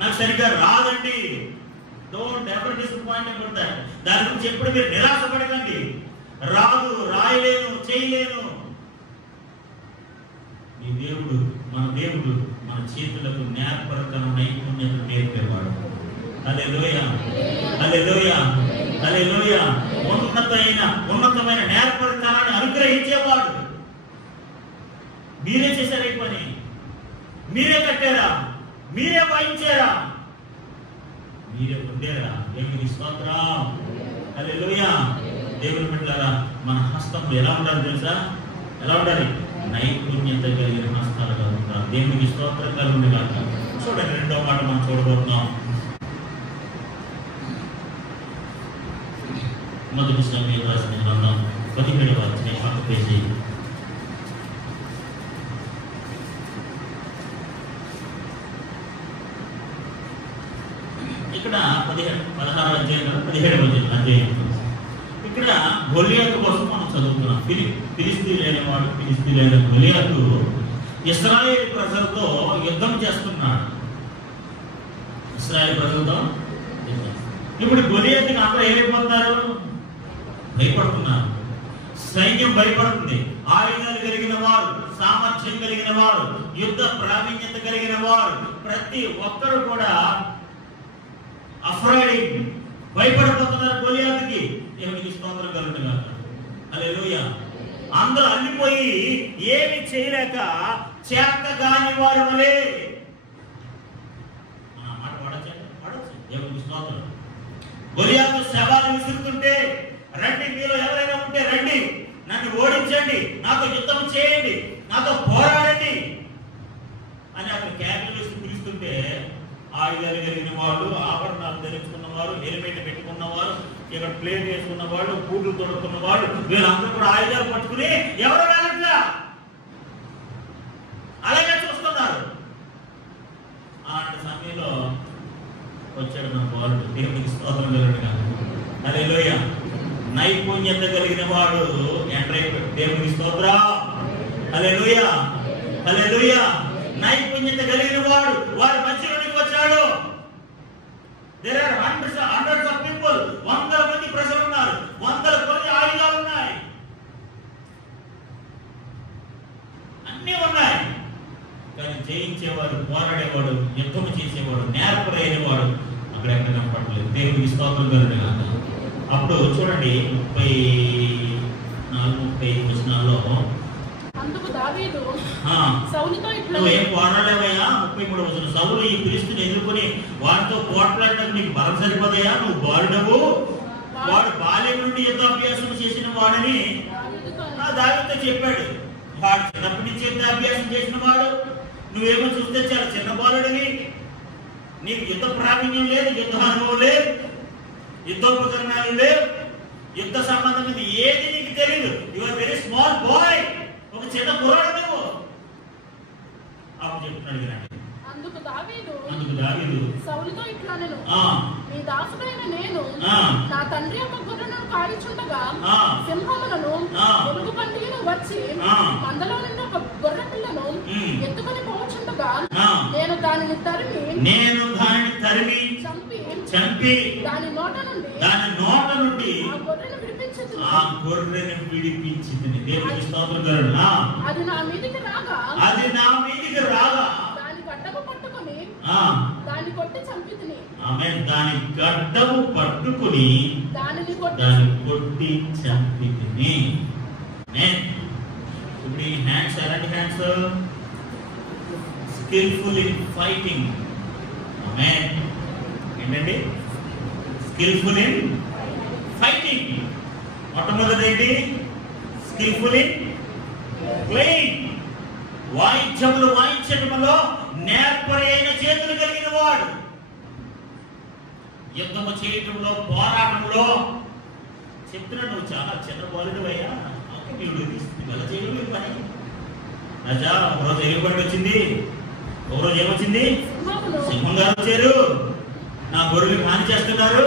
నాకు సరిగ్గా రాదండి. Don't ever disappoint about that. దాని గురించి ఎప్పుడు మీరు నిరాశపడకండి. రాదు, రాయలేను, చేయలేను. ఈ దేవుడు, మన దేవుడు మన చేతులకు నేర్పరతను, నైపుణ్యతను నేర్పేవాడు. హల్లెలూయా, హల్లెలూయా, హల్లెలూయా. ఉన్నతమైన నేర్పరతనాన్ని అనుగ్రహించేవాడు. మీరే చేశారు ఈ పని, మీరే కట్టారా, మీరే వాయించారా, మీరే పొందారా. దేవునికి స్తోత్రం. హల్లెలూయా. దేవుని బిడ్డలారా, మన హస్తం ఎలా ఉండాలి తెలుసా? ఎలా ఉండాలి? నైపుణ్యత కలిగిన హస్తాలుగా ఉంటారు. దేవునికి స్తోత్రం కలుగును గాక. చూడండి, రెండో మాట మనం చూడబోతున్నాం. మొదటి సమయంలో రాసిన గ్రంథం 17వ అధ్యాయం 1 పేజీ. ఇక్కడ 16వ అధ్యాయం 17వ అధ్యాయం. ఇక్కడ గొలియాతు కోసం మనం చదువుతున్నాం. ఫిలిస్తీయులైన గొలియాతు ఇశ్రాయేలు ప్రజలతో యుద్ధం చేస్తున్నాడు. ఇశ్రాయేలు ప్రజలతో ఇప్పుడు గొలియాతుకి అందరూ ఏమైపోతున్నారు? భయపడుతున్నారు. సైన్యం భయపడుతుంది. ఆయుధాలు కలిగిన వారు, సామర్థ్యం కలిగిన వారు, యుద్ధ ప్రావీణ్యత కలిగిన వారు, ప్రతి ఒక్కరు కూడా అఫ్రైడ్, భయపడిపోతున్నారు గొలియాతుకి. దేవునికి స్తోత్రం కలుగును గాక. హల్లెలూయా. అందరూ అల్లిపోయి ఏమి చేయలేక చేతగాని వారి వలె. మాట పడచ్చు. దేవునికి స్తోత్రం. గొలియాతు శవాలు విసురుతుంటే, రండి, మీలో ఎవరైనా ఉంటే రండి, నన్ను ఓడించండి, నాతో యుద్ధం చేయండి, నాతో పోరాడండి అని అతను క్యాబిన్ వేసి పిలుస్తుంటే, ఆయుధాలు కలిగిన వాళ్ళు, ఆభరణాలు ధరించుకున్న వారు, హెల్మెట్ పెట్టుకున్న వారు, ఇక్కడ ప్లేట్ వేసుకున్న వాళ్ళు, పూలు తొడుక్కున్న వాళ్ళు, వీళ్ళందరూ కూడా ఆయుధాలు పట్టుకుని ఎవరు వెళ్ళట్లా, అలాగే చూస్తున్నారు. అలాంటి సమయంలో వచ్చాడు మన బాలుడు. దేవునికి స్తోత్రం కలుగును గాక. హల్లెలూయా. నైపుణ్యత కలిగిన వాడు ఎంటర్ అయిపోయాడు. దేవునికి స్తోత్రం. హల్లెలూయా, హల్లెలూయా. నైపుణ్యత కలిగిన వాడు వారి మధ్యలోనికి వచ్చాడు. There are hundreds of people. వందల మంది ప్రజలు ఉన్నారు, వందల కొద్ది ఆయుధాలు ఉన్నాయి, అన్నీ ఉన్నాయి. కానీ జయించేవాడు, పోరాడేవాడు, యుద్ధం చేసేవాడు, నేర్పరైన వాడు అక్కడ ఎక్కడ కనపడలేదు. దేవునికి స్తోత్రం కలుగును గాక. అప్పుడు చూడండి 34-35 వచనాల్లో, అందుకు దావీదు సౌలుతో ఇట్లా, నువ్వేం పోరాడలేవయ్యా. 33వ వచనం, సౌలు ఈ ఫిలిష్తీయుని ఎదుర్కొని వారితో పోట్లాడడానికి నీకు బలం సరిపోదయ్యా, నువ్వు బాలుడవు, వాడు బాల్యం నుండి యుద్ధాభ్యాసం చేసిన వాడని దావీదుతో చెప్పాడు. వాడు చిన్నప్పటి నుంచి యుద్ధాభ్యాసం చేసిన వాడు, నువ్వేమో చూస్తే చాలా చిన్న బాలుడివి, నీకు యుద్ధ ప్రావీణ్యం లేదు, యుద్ధ అనుభవం లేదు, యుద్ధోపకరణాలు లేవు, యుద్ధ సంబంధమైనది ఏది నీకు తెలియదు. You are very small boy, ఒక చిన్న కుర్రాడు నువ్వు. అప్పుడు చెప్తున్నాడు వినండి. అందుకు దావీదు సౌలుతో ఇట్లా నేను, నీ దాసుడైన నేను నా తండ్రి యొక్క గొర్రెలను కాడిచుండగా సింహములను ఎలుగు బంటిలను వచ్చి మందలో నుండి ఒక గొర్రె పిల్లను ఎత్తుకొని పోవచుండగా నేను దానిని తరిమి చంపి దాని నోట నుండి ఆ గొర్రెను విడిపించింది. దేవునికి స్తోత్రం కలుగును. అది నా మీదికి రాగా దాని గడ్డము పట్టుకొని దాన్ని కొట్టి చంపితిని. ఆమేన్. దాని గడ్డము పట్టుకొని దానిని కొట్టి చంపితిని. ఆమేన్. ఇప్పుడు ఈ హ్యాండ్స్ ఎలాంటి hands? Skillful in fighting. Amen. ఏంటండి? Skillful in fighting. మొట్టమొదటి ఏంటి? Skilfully playing. వాయిద్యములు వాయించడంలో నేర్పరి అయిన చేతులు కలిగిన వాడు. యుద్ధము చేయటంలో, పోరాటంలో చెప్తున్నా, నువ్వు చాలా చిన్న బాలుడు అయ్యా, ఎలా చేయలేదు పని. రాజా ఒకరోజు ఎలుగుబండి వచ్చింది, ఒకరోజు ఏమొచ్చింది? సింహం గారు వచ్చారు, నా గొర్రెలు హాని చేస్తున్నారు.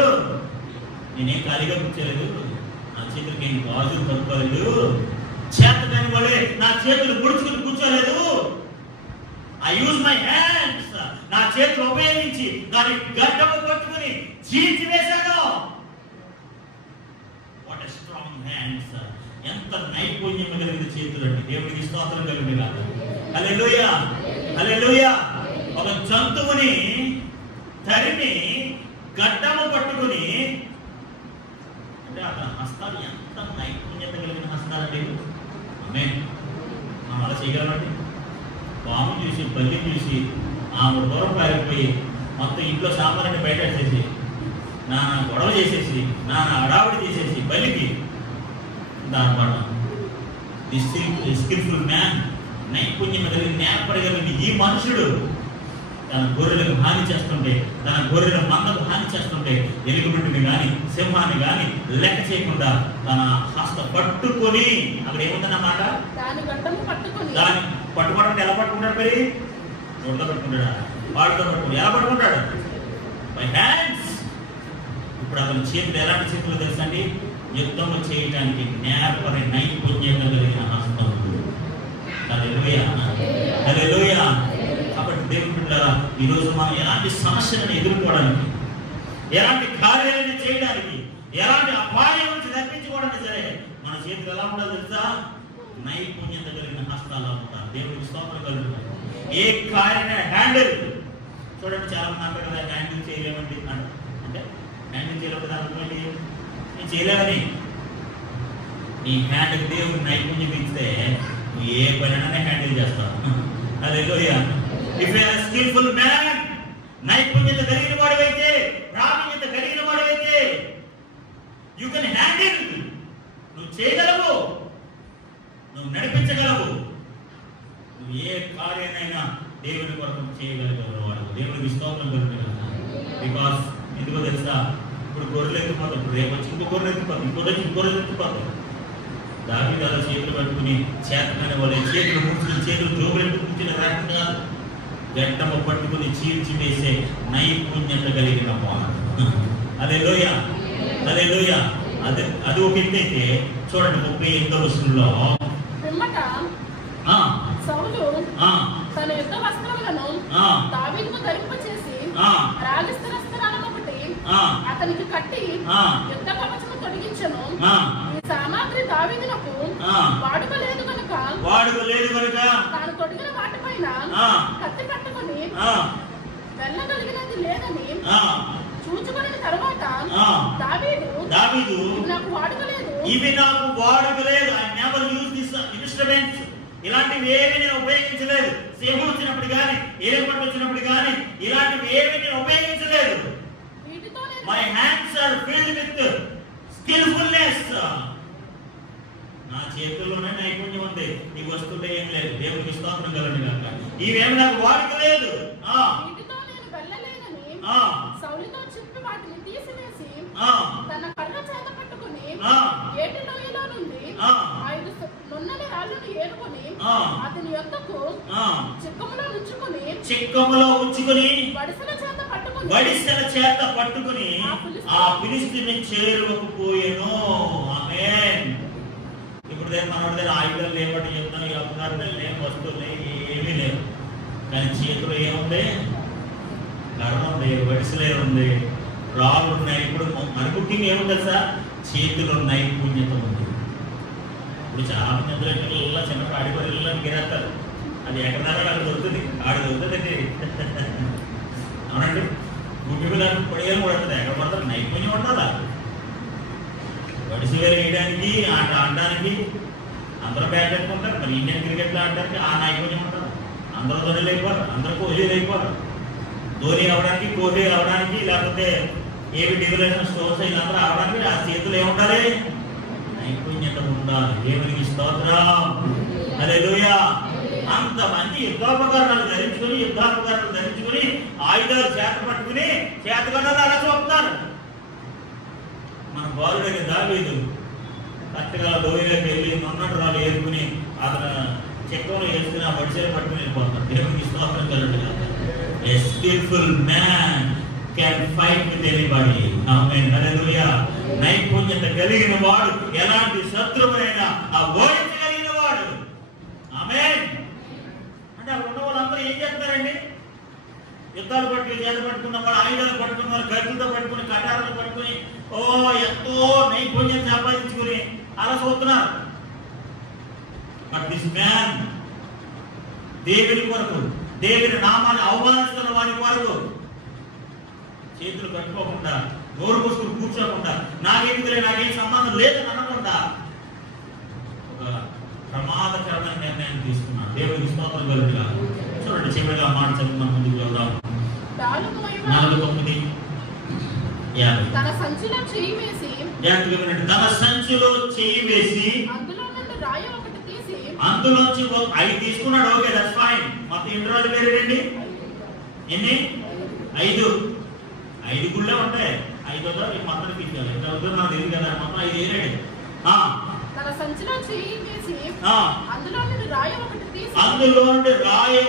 నేనేం ఖాళీగా కూర్చోలేదు, నా చేతులకి ఏం గాజులు కనుక్కోలేదు, చేత కాని వాళ్ళే నా చేతులు ముడుచుకుని కూర్చోలేదు. ఐ యూజ్ మై హ్యాండ్స్, నా చేతులు ఉపయోగించి దాని గడ్డము పట్టుకుని చీల్చి వేశాను. వాట్ ఎ స్ట్రాంగ్ హ్యాండ్స్, ఎంత నైపుణ్యం కలిగిన చేతులు అండి. దేవుడికి స్తోత్రం కలిగిన. హల్లెలూయా, హల్లెలూయా. ఒక జంతువుని తరిమి గడ్డము పట్టుకుని, అంటే అతని హస్తాలు ఎంత నైపుణ్యత కలిగిన హస్తాలండి. మనం అలా చేయగలమండి? పాము చూసి, బల్లి చూసి ఆమె దూరం పారిపోయి మొత్తం ఇంట్లో సామాన్యుని బయట వేసేసి, నాన్న గొడవ చేసేసి, నాన్న అడావిడి చేసేసి బల్లికి దానిపడ ది స్కిల్ఫుల్ మ్యాన్, నైపుణ్యం కలిగిన నేర్పరగలిగిన ఈ మనుషుడు తన గొర్రెలకు హాని చేస్తుంటే, తన గొర్రెల మందకు హాని చేస్తుంటే, ఎలుగుబంటిని కానీ సింహాన్ని కానీ లెక్క చేయకుండా తన హస్త పట్టుకొని, అక్కడ ఏముందన్నమాట, దాన్ని పట్టుకోవడం ఎలా పట్టుకుంటాడు? మరి నోటితో పట్టుకుంటాడా? వాటితో పట్టుకుంటాడు. ఎలా పట్టుకుంటాడు? By hands. ఇప్పుడు అతని చేతులు ఎలాంటి చేతులు తెలుసండి? యుద్ధము చేయడానికి నేర్పరి నైపుణ్యం కలిగిన హస్తం. హల్లెలూయా, హల్లెలూయా. కాబట్టి దేవుని బిడ్డలారా, ఈరోజు మనం ఎలాంటి సమస్యలను ఎదుర్కోవడానికి, ఎలాంటి కార్యాలను చేయడానికి, ఎలాంటి అపాయం నుంచి తప్పించుకోవడానికి సరే మన చేతులు ఎలా ఉండాలి తెలుసా? నైపుణ్యత కలిగిన హస్తాలు ఉంటారు. దేవుడికి స్తోత్రం కలుగుతాయి. ఏ కార్యాన్ని హ్యాండిల్, చూడండి చాలా మంది అంటారు కదా, హ్యాండిల్ చేయలేమండి అంటే హ్యాండిల్ చేయలేకపోతే అనుకోండి, నేను చేయలేవని. నీ హ్యాండిల్ దేవుడు నైపుణ్యం ఇస్తే నువ్వు ఏ పనైనా హ్యాండిల్ చేస్తావు. Hallelujah. If you are skillful man, నైపుణ్యత కలిగిన వాడివైతే, ప్రావీణ్యత కలిగిన వాడివైతే, యు కెన్ హ్యాండిల్. నువ్వు చేయగలవు, నువ్వు నడిపించగలవు, నువ్వు ఏ కార్యాన్నైనా దేవుని కొరకు చేయగలిగిన వాడు. దేవుడికి స్తోత్రం కలుగుతుంది. బికాస్ ఎందుకో తెలుసా, ఇప్పుడు గొర్రెలు ఎత్తిపోతాం, ఇప్పుడు రేపు వచ్చి ఇంకో గొర్రెలు ఎత్తిపోతాం, ఇంకో రోజు ఇంకో రోజు ఎత్తిపోతాం. దావీదు అలా చేతులు పట్టుకుని చేతనైన వాళ్ళ చేతులు ముట్టుకుని, చేతులు జోబులు కూర్చుని రాకుండా గడ్డము పట్టుకుని చీల్చి వేసే నైపుణ్యత కలిగిన వాడు. హల్లెలూయా, హల్లెలూయా. అది ఒక ఎత్తు అయితే, చూడండి 38వ వచనంలో సౌలు తన యుద్ధ వస్త్రములను దావీదుకు ధరింపచేసి రాజస్థానాలను ఒకటి అతనికి కట్టి యుద్ధ కవచము తొడిగించెను. ఈ సామాగ్రి దావీదునకు వాడుకలేదు కనుక తాను తొడిగిన వాటిపైన కత్తి పట్టుకుని వెళ్ళగలిగినది లేదని చూచుకున్న తర్వాత దావీదు నాకు వాడుకలేదు, ఇవి నాకు వాడుకలేదు. I never use this instruments. ఇలాంటివి ఏమి నేను ఉపయోగించలేదు. సింహం వచ్చినప్పుడు కానీ, ఏలుబడి వచ్చినప్పుడు కానీ ఇలాంటివి ఏమి నేను ఉపయోగించలేదు. My hands are filled with skillfulness. నా చేతుల్లోనే నైపుణ్యం ఉంది, ఈ వస్తువులో ఏం లేదు. దేవుడికి స్తోత్రం కలండి కనుక ఇవేమి నాకు వాడుక లేదు. సౌలుతో చెప్పి వాటిని తీసివేసి తన కర్ర చేత పట్టుకుని ఏటి లోయలో నుండి 5 నున్నని రాళ్ళను ఏరుకొని అతని యొద్దకు చిక్కములో ఉంచుకొని వడిసెల చేత పట్టుకుని ఆ ఫిలిష్తీయుని చేరువకు పోయెను. ఆమేన్. ఇప్పుడు మనోడి దగ్గర ఆయుధాలు లేవటి చెప్తాను, అపకారాలు లేని వస్తువులు ఏమీ లేవు, కానీ చేతులు ఏముంది? కర్ర ఉంది, వడిసెలే ఉంది, రాళ్ళు ఉన్నాయి. ఇప్పుడు మన కుకింగ్ ఏముంది తెలుసా? చేతులు నైపుణ్యత ఉంది. ఇప్పుడు చాలా మంది అందరూ చిన్న పాడిపల్లిలో గిరేస్తారు, అది ఎక్కడ అక్కడ దొరుకుతుంది, ఆడ దొరుకుతుంది. అవునండి, గుడ్డి పిల్లలు పొడియాలు కూడా ఉంటుంది, ఎక్కడ పడతారు? నైపుణ్యం ఉంటుందా? వడిసి వేలు వేయడానికి, ఆట ఆడడానికి అందరూ బ్యాట్ పెట్టుకుంటారు. మరి ఇండియన్ క్రికెట్లో ఆడడానికి ఆ నైపుణ్యం ఉంటుంది. అందరూ ధోనీలు అయిపోరు, అందరూ కోహ్లీలు అయిపోరు. ధోని అవడానికి, కోహ్లీ అవడానికి, లేకపోతే ఏవి డివిలేషన్ స్టోర్స్ ఇదంతా రావడానికి ఆ చేతులు ఏముండాలి? నైపుణ్యత ఉండాలి. దేవునికి స్తోత్రం. హల్లెలూయా. అంతమంది యుద్ధాపకరణాలు ధరించుకుని ఆయుధాలు చేత పట్టుకుని చేతగొండలు అలా చూపుతారు. మన బాలుడైన దావీదు కట్టగల లోయలోకి వెళ్ళి మొన్నటి రాళ్ళు ఏరుకుని అతను చెక్కలో వేసుకుని ఆ వడిసేలు పట్టుకుని వెళ్ళిపోతాడు. దేవునికి స్తోత్రం కలుగుతుంది. A skillful man can fight with anybody. ఆమేన్. హల్లెలూయా. నైపుణ్యత కలిగిన వాడు ఎలాంటి శత్రువునైనా ఓడించగలిగిన వాడు. ఆమేన్. అంటే అక్కడ ఉన్న వాళ్ళందరూ ఏం చేస్తారండి? యుద్ధాలు పట్టుకుని చేత పట్టుకున్న వాళ్ళు, ఆయుధాలు పట్టుకున్న వాళ్ళు, గడ్డలతో పట్టుకుని, కటారాలు పట్టుకుని ఎంతో నైపుణ్యం సంపాదించుకుని అలా చూస్తున్నారు. బట్ దిస్ మ్యాన్ దేవుని కొరకు, దేవుని నామాన్ని అవమానిస్తున్న వారి కొరకు చేతులు కట్టుకోకుండా, నోరు పోసుకుని కూర్చోకుండా, నాకేం సంబంధం లేదని అనకుండా ఒక ప్రమాదకరమైన నిర్ణయం తీసుకున్నాడు. దేవునికి స్తోత్రం కలుగుగా. చూడండి, చివరిగా మాట చదివి మనం ముందుకు వెళ్దాం. 49:50. తన సంచిలో చేయి వేసి అందులోంచి 5 తీసుకున్నాడు. Okay, that's fine. మొత్తం ఎన్ని రోజులు వేరేండి? ఎన్ని? 5 గుళ్ళే ఉంటాయి. 5 మొత్తం తీసుకోవాలి. ఎంత అవుతుందో నాకు తెలియదు కదా. మొత్తం 5 వేరేండి. తన సంచిలో చేయి వేసి అందులో నుండి రాయి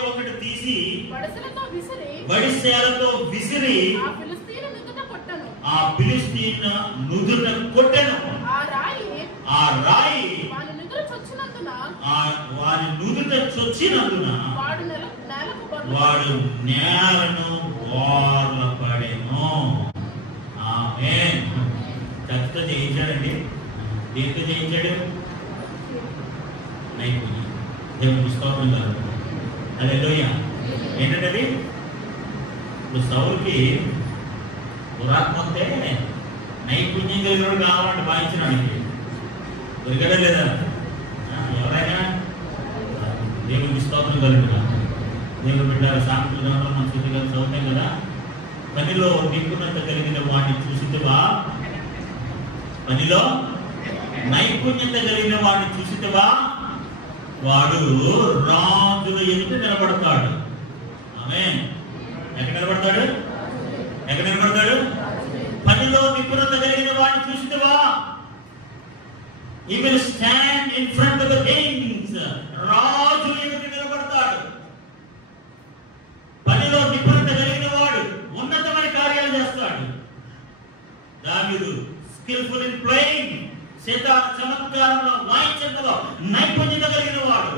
ఒకటి తీసి వడిసెలతో విసిరి ఆ ఫిలిష్తీయుల నుదుట కొట్టెను. ఆ రాయి వారి నుదుట చొచ్చినందున వాడు నేలను బోర్ల పడెను. ఆమేన్. చక్కగా జయించాడండి. దేంతో జయించాడు? నైపుణ్యం. దేవునికి స్తోత్రం కలుగుతుంది. హల్లెలూయా. ఏంటంటే ఇప్పుడు సౌలుకి దురాత్మ వస్తే నైపుణ్యం కలిగినోడు కావాలంటే భావించడానికి దొరికడే లేదా? ఎవరైనా దేవునికి స్తోత్రం కలుగుతున్నా. దేవుడు బిడ్డ సామెతల మన స్థితిగా చదువుతాం కదా. పనిలో నిపుణత కలిగిన వాడిని చూసితేవా, పనిలో నైపుణ్యత కలిగిన వాడిని చూసితేవా, వాడు రాజుల ఎదుట నిలబడతాడు. ఆమేన్. ఎక్కడ నిలబడతాడు? పనిలో నిపుణత కలిగిన వాడిని చూసితేవా, he will stand in front of the kings. రాజుల ఎదుట నిలబడతాడు. పనిలో నిపుణత కలిగిన వాడు ఉన్నతమైన కార్యాలు చేస్తాడు. దావీదు స్కిల్ఫుల్ ఇన్ ప్లేయింగ్, సితార చమత్కారంలో వాయించడంలో నైపుణ్యత కలిగిన వాడు.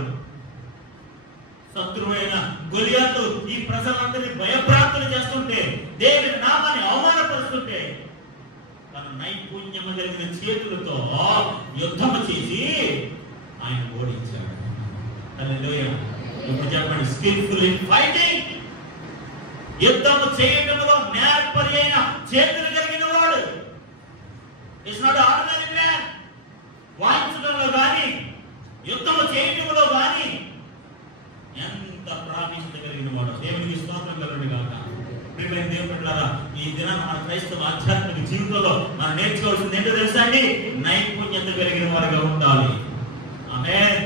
శత్రువైన గొలియాతు ఈ ప్రజలందరినీ భయభ్రాంతులు చేస్తుంటే, దేవుని నామాన్ని అవమానపరుస్తుంటే, తన నైపుణ్యము కలిగిన చేతులతో యుద్ధము చేసి ఆయన ఓడించాడు. హల్లెలూయా. ఇప్పుడు చెప్పండి, స్కిల్ఫుల్ ఇన్ ఫైటింగ్, యుద్ధము చేయడంలో నేర్పరియైన చేతులు కలిగిన వాడు. It's not ordinary man. వాయించడంలో కానీ యుద్ధము చేయడంలో కానీ ఎంత ప్రావీణ్యత కలిగిన వాడు. దేవునికి స్తోత్రం కలుగును గాక. ప్రియమైన దేవుని బిడ్డలారా, ఈ దినం మన క్రైస్తవ ఆధ్యాత్మిక జీవితంలో మనం నేర్చుకోవాల్సింది ఏంటో తెలుసా అండి? నైపుణ్యత కలిగిన వారిగా ఉండాలి. ఆమేన్.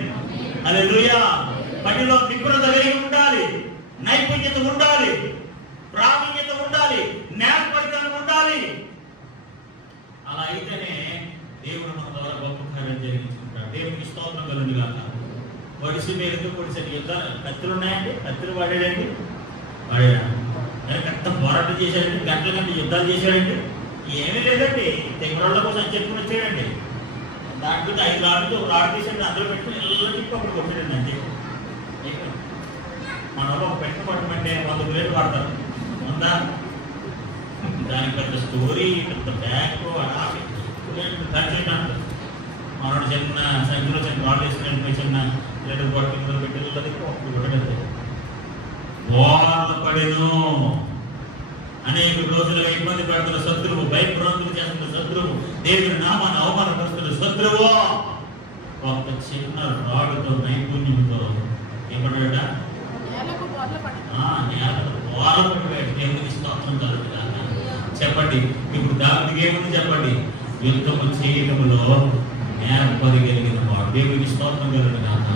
హల్లెలూయా. పనిలో నిపుణత కలిగి ఉండాలి, నైపుణ్యత ఉండాలి, ప్రావీణ్యత ఉండాలి, నేర్పరితనం ఉండాలి. అలా అయితేనే దేవుడు మన ద్వారా గొప్ప కార్యం జరిగించుకుంటాడు. దేవునికి స్తోత్రం కలుగును గాక. పొడిసి మీద పొడిసి యుద్ధాలు కత్తులు ఉన్నాయండి, కత్తులు వాడాడండి, కరెక్ట్ పోరాటం చేశాడండి, గంటల గంట యుద్ధాలు చేశాడండి. ఏమీ లేదండి, తెగుళ్ళ కోసం చెప్పుకుని వచ్చాడండి. దాంట్లో 5 రాళ్ళతో ఒక రాడు తీసాడు, అందులో పెట్టుకుని ఇళ్ళ చెప్పి అప్పుడు కొట్టాడండి. అంతే. మన వాళ్ళు ఒక పెట్ట పట్టమంటే 100 ప్లేట్లు వాడతారు. ఉందా? దానికి పెద్ద స్టోరీ, పెద్ద బ్యాగ్ ఖర్చు అంటారు. మనోడు చిన్న సంఖ్యలో చిన్న రాళ్ళు వేసుకుని చిన్న లీటర్ బాటిల్ పెట్టి కొట్టలేదు. పడెను. అనేక రోజులుగా ఇబ్బంది పెడుతున్న శత్రువు, భయభ్రాంతులు చేస్తున్న శత్రువు, దేవుని నామాన్ని అవమానపరుస్తున్న శత్రువు ఒక చిన్న రాడుతో నైపుణ్యంతో ఏమన్నాడ? నేలకు బోర్ల పడిపోయాడు. దేవునికి స్తోత్రం కలుగుతుంది. చెప్పండి. ఇప్పుడు దానికి ఏముంది చెప్పండి? యుద్ధము చేయటములో నేర్పరగలిగిన వాడు. దేవునికి స్తోత్రం కలుగును గాక.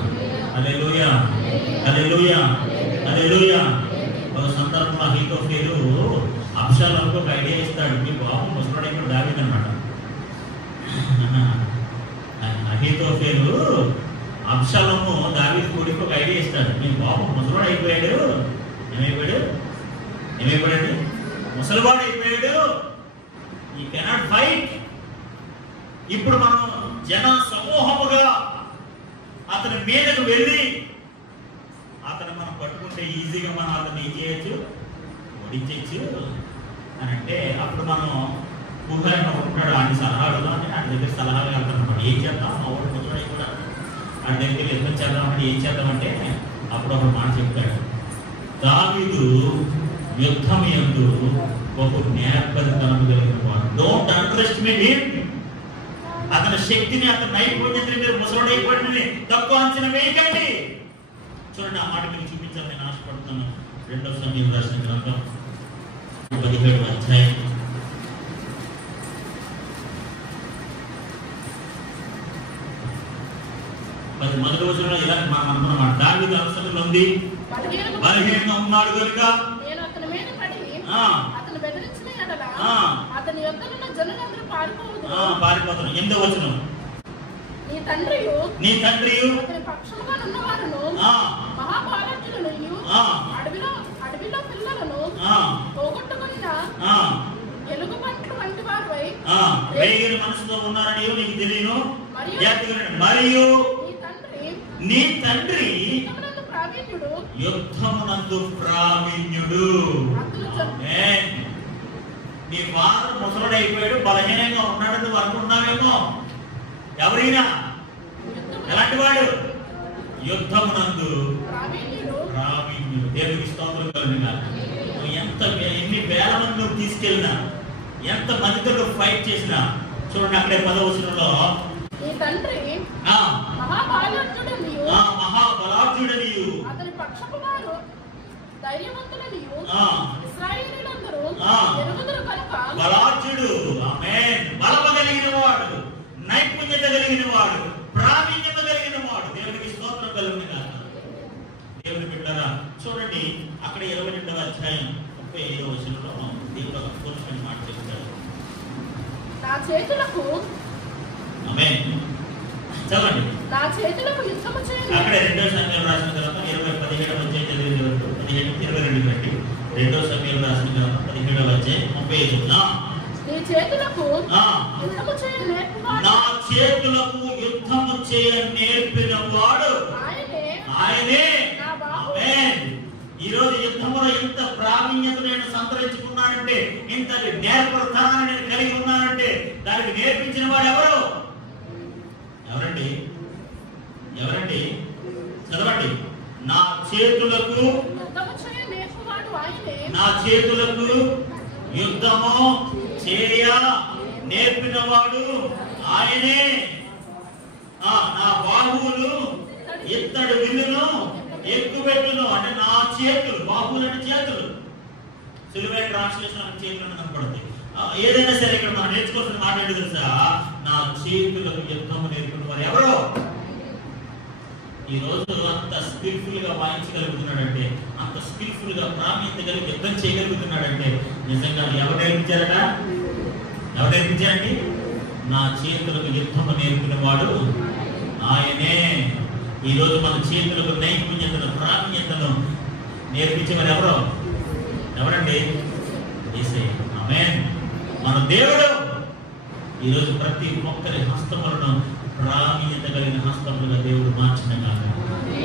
హల్లెలూయా, హల్లెలూయా, హల్లెలూయా. ఒక సందర్భంలో అహీతోఫెలు అబ్షాలోముకు ఒక ఐడియా ఇస్తాడు. మీ బాబు ముసలాడు ఇప్పుడు దావీదు అన్నమాట. అహీతోఫెలు అబ్షాలోము దావీదు కొడుకు ఒక ఐడియా ఇస్తాడు. మీ బాబు ముసలాడు అయిపోయాడు. ఏమైపోయాడండి? ముసలివాడు అయిపోయాడు. ఈ కెనాట్ ఫైట్. ఇప్పుడు మనం జన సమూహముగా అతని మీదకు వెళ్ళి అతను మనం పట్టుకుంటే ఈజీగా మనం అతన్ని ఏం చేయొచ్చు? ఓడించచ్చు అని అంటే అప్పుడు మనం ఊహాయిన ఉంటాడు. ఆయన సలహాలు ఆయన దగ్గర సలహాలు వెళ్తాం. ఏం చేద్దాం? మా ఊరు ముసలాడు కూడా ఆయన దగ్గర యుద్ధం చేద్దామంటే ఏం చేద్దామంటే అప్పుడు ఒక మాట చెప్తాడు. దావీదు యుద్ధం యందు ఒక నేర్పరితనం కలిగిన వాడు. Don't under estimate him. అతని శక్తిని, అతని నైపుణ్యతని మీరు ముసలుడైపోయిందని తక్కువ అంచనా వేయకండి. చూడండి, ఆ మాట మీకు చూపించాలని నేను ఆశపడుతున్నాను. 2వ సమూయేలు రాసిన గ్రంథం 17వ అధ్యాయం 11వ వచనంలో ఇలా మనం అనుకున్నమాట. దావీదు అవసరంలో ఉంది, బలహీనంగా ఉన్నాడు కనుక నేను అతని మీద పడి అతను బెదిరించిన ఎడల అతని యొద్దనున్న జనులందరూ పారిపోతాను. 8వ వచనం, నీ తండ్రియు అతని పక్షముగా ఉన్నవారును మహాబాలకులను అడవిలో పిల్లలను పోగొట్టుకున్న ఎలుగుబంట్లు వంటి వారిపై రేగిన మనసుతో ఉన్నారని నీకు తెలియను. మరియు నీ తండ్రి యుద్ధమునందు ప్రావీణ్యుడు. నీ వారు ముసలుడైపోయాడు, బలహీనంగా ఉన్నాడు నువ్వు అనుకున్నావేమో. ఎవరైనా ఎలాంటి వాడు? యుద్ధమునందు ప్రావీణ్యుడు. దేవునికి స్తోత్రం కలుగును గాక. ఎన్ని వేల మంది నువ్వు తీసుకెళ్ళినా, ఎంత మందితో నువ్వు ఫైట్ చేసినా, చూడండి అక్కడే 10వ వచనంలో మహాబలాఢ్యుడనియు అతని పక్షపు వారు ధైర్యవంతులనియు ఇశ్రాయేలీయులందరూ ఎరుగుదురు కనుక. బలాఢ్యుడు, ఆమేన్. బలము కలిగిన వాడు, నైపుణ్యత కలిగిన వాడు, ప్రావీణ్యత కలిగిన వాడు. దేవునికి స్తోత్రం కలుగును గాక. దేవుని బిడ్డలారా చూడండి అక్కడ 22వ అధ్యాయం 35వ వచనంలో దేవుడు ఒక పోల్చిన మాట చెప్తాడు. నా చేతులకు, ఆమేన్, చదవండి. నా చేతులకు యుద్ధము చేయండి. అక్కడ 2వ సమూయేలు రాసిన గ్రంథం 17వ అధ్యాయం 22 బట్టి 2వ సమూయేలు రాసిన గ్రంథం 17వ అధ్యాయం 35. నీ చేతులకు యుద్ధము చేయ నేర్పినవాడు, నా చేతులకు యుద్ధము చేయ నేర్పిన వాడు ఆయనే. ఆమేన్. ఈ రోజు యుద్ధములో ఇంత ప్రావీణ్యత నేను సంతరించుకున్నానంటే, ఇంత నేర్పరితనాన్ని నేను కలిగి ఉన్నానంటే దానికి నేర్పించిన వాడు ఎవరు? ఎవరండి? ఎవరండి? చదవండి. నా చేతులకు నా చేతులకు యుద్ధము చేయ నేర్పిన వాడు ఆయనే. నా బాహువులు ఇత్తడి విల్లును ఎక్కుపెట్టును. అంటే నా చేతులు, బాహువులు అంటే చేతులు. సిలువై ట్రాన్స్లేషన్ చేతులను కనపడుతుంది. ఏదైనా సరే ఇక్కడ మనం నేర్చుకోవాల్సిన మాట ఏంటి తెలుసా? నా చేతులకు యుద్ధము నేర్పిన వారు ఎవరు? ఈ రోజు అంత స్కిల్ఫుల్ గా వాయించగలుగుతున్నాడంటే, అంత స్కిల్ఫుల్ గా ప్రావీణ్యత కలిగి యుద్ధం చేయగలుగుతున్నాడంటే నిజంగా ఎవరు నేర్పించారట? ఎవరు నేర్పించారండి? నా చేతులకు యుద్ధము నేర్పిన వాడు ఆయనే. ఈ రోజు మన చేతులకు నైపుణ్యతను, ప్రావీణ్యతను నేర్పించేవారు ఎవరు? ఎవరండి? యేసయ్య. ఆమేన్. మన దేవుడు ఈరోజు ప్రతి ఒక్కరి హస్తములను ప్రావీణ్యత కలిగిన హస్తములుగా దేవుడు మార్చిన కాక.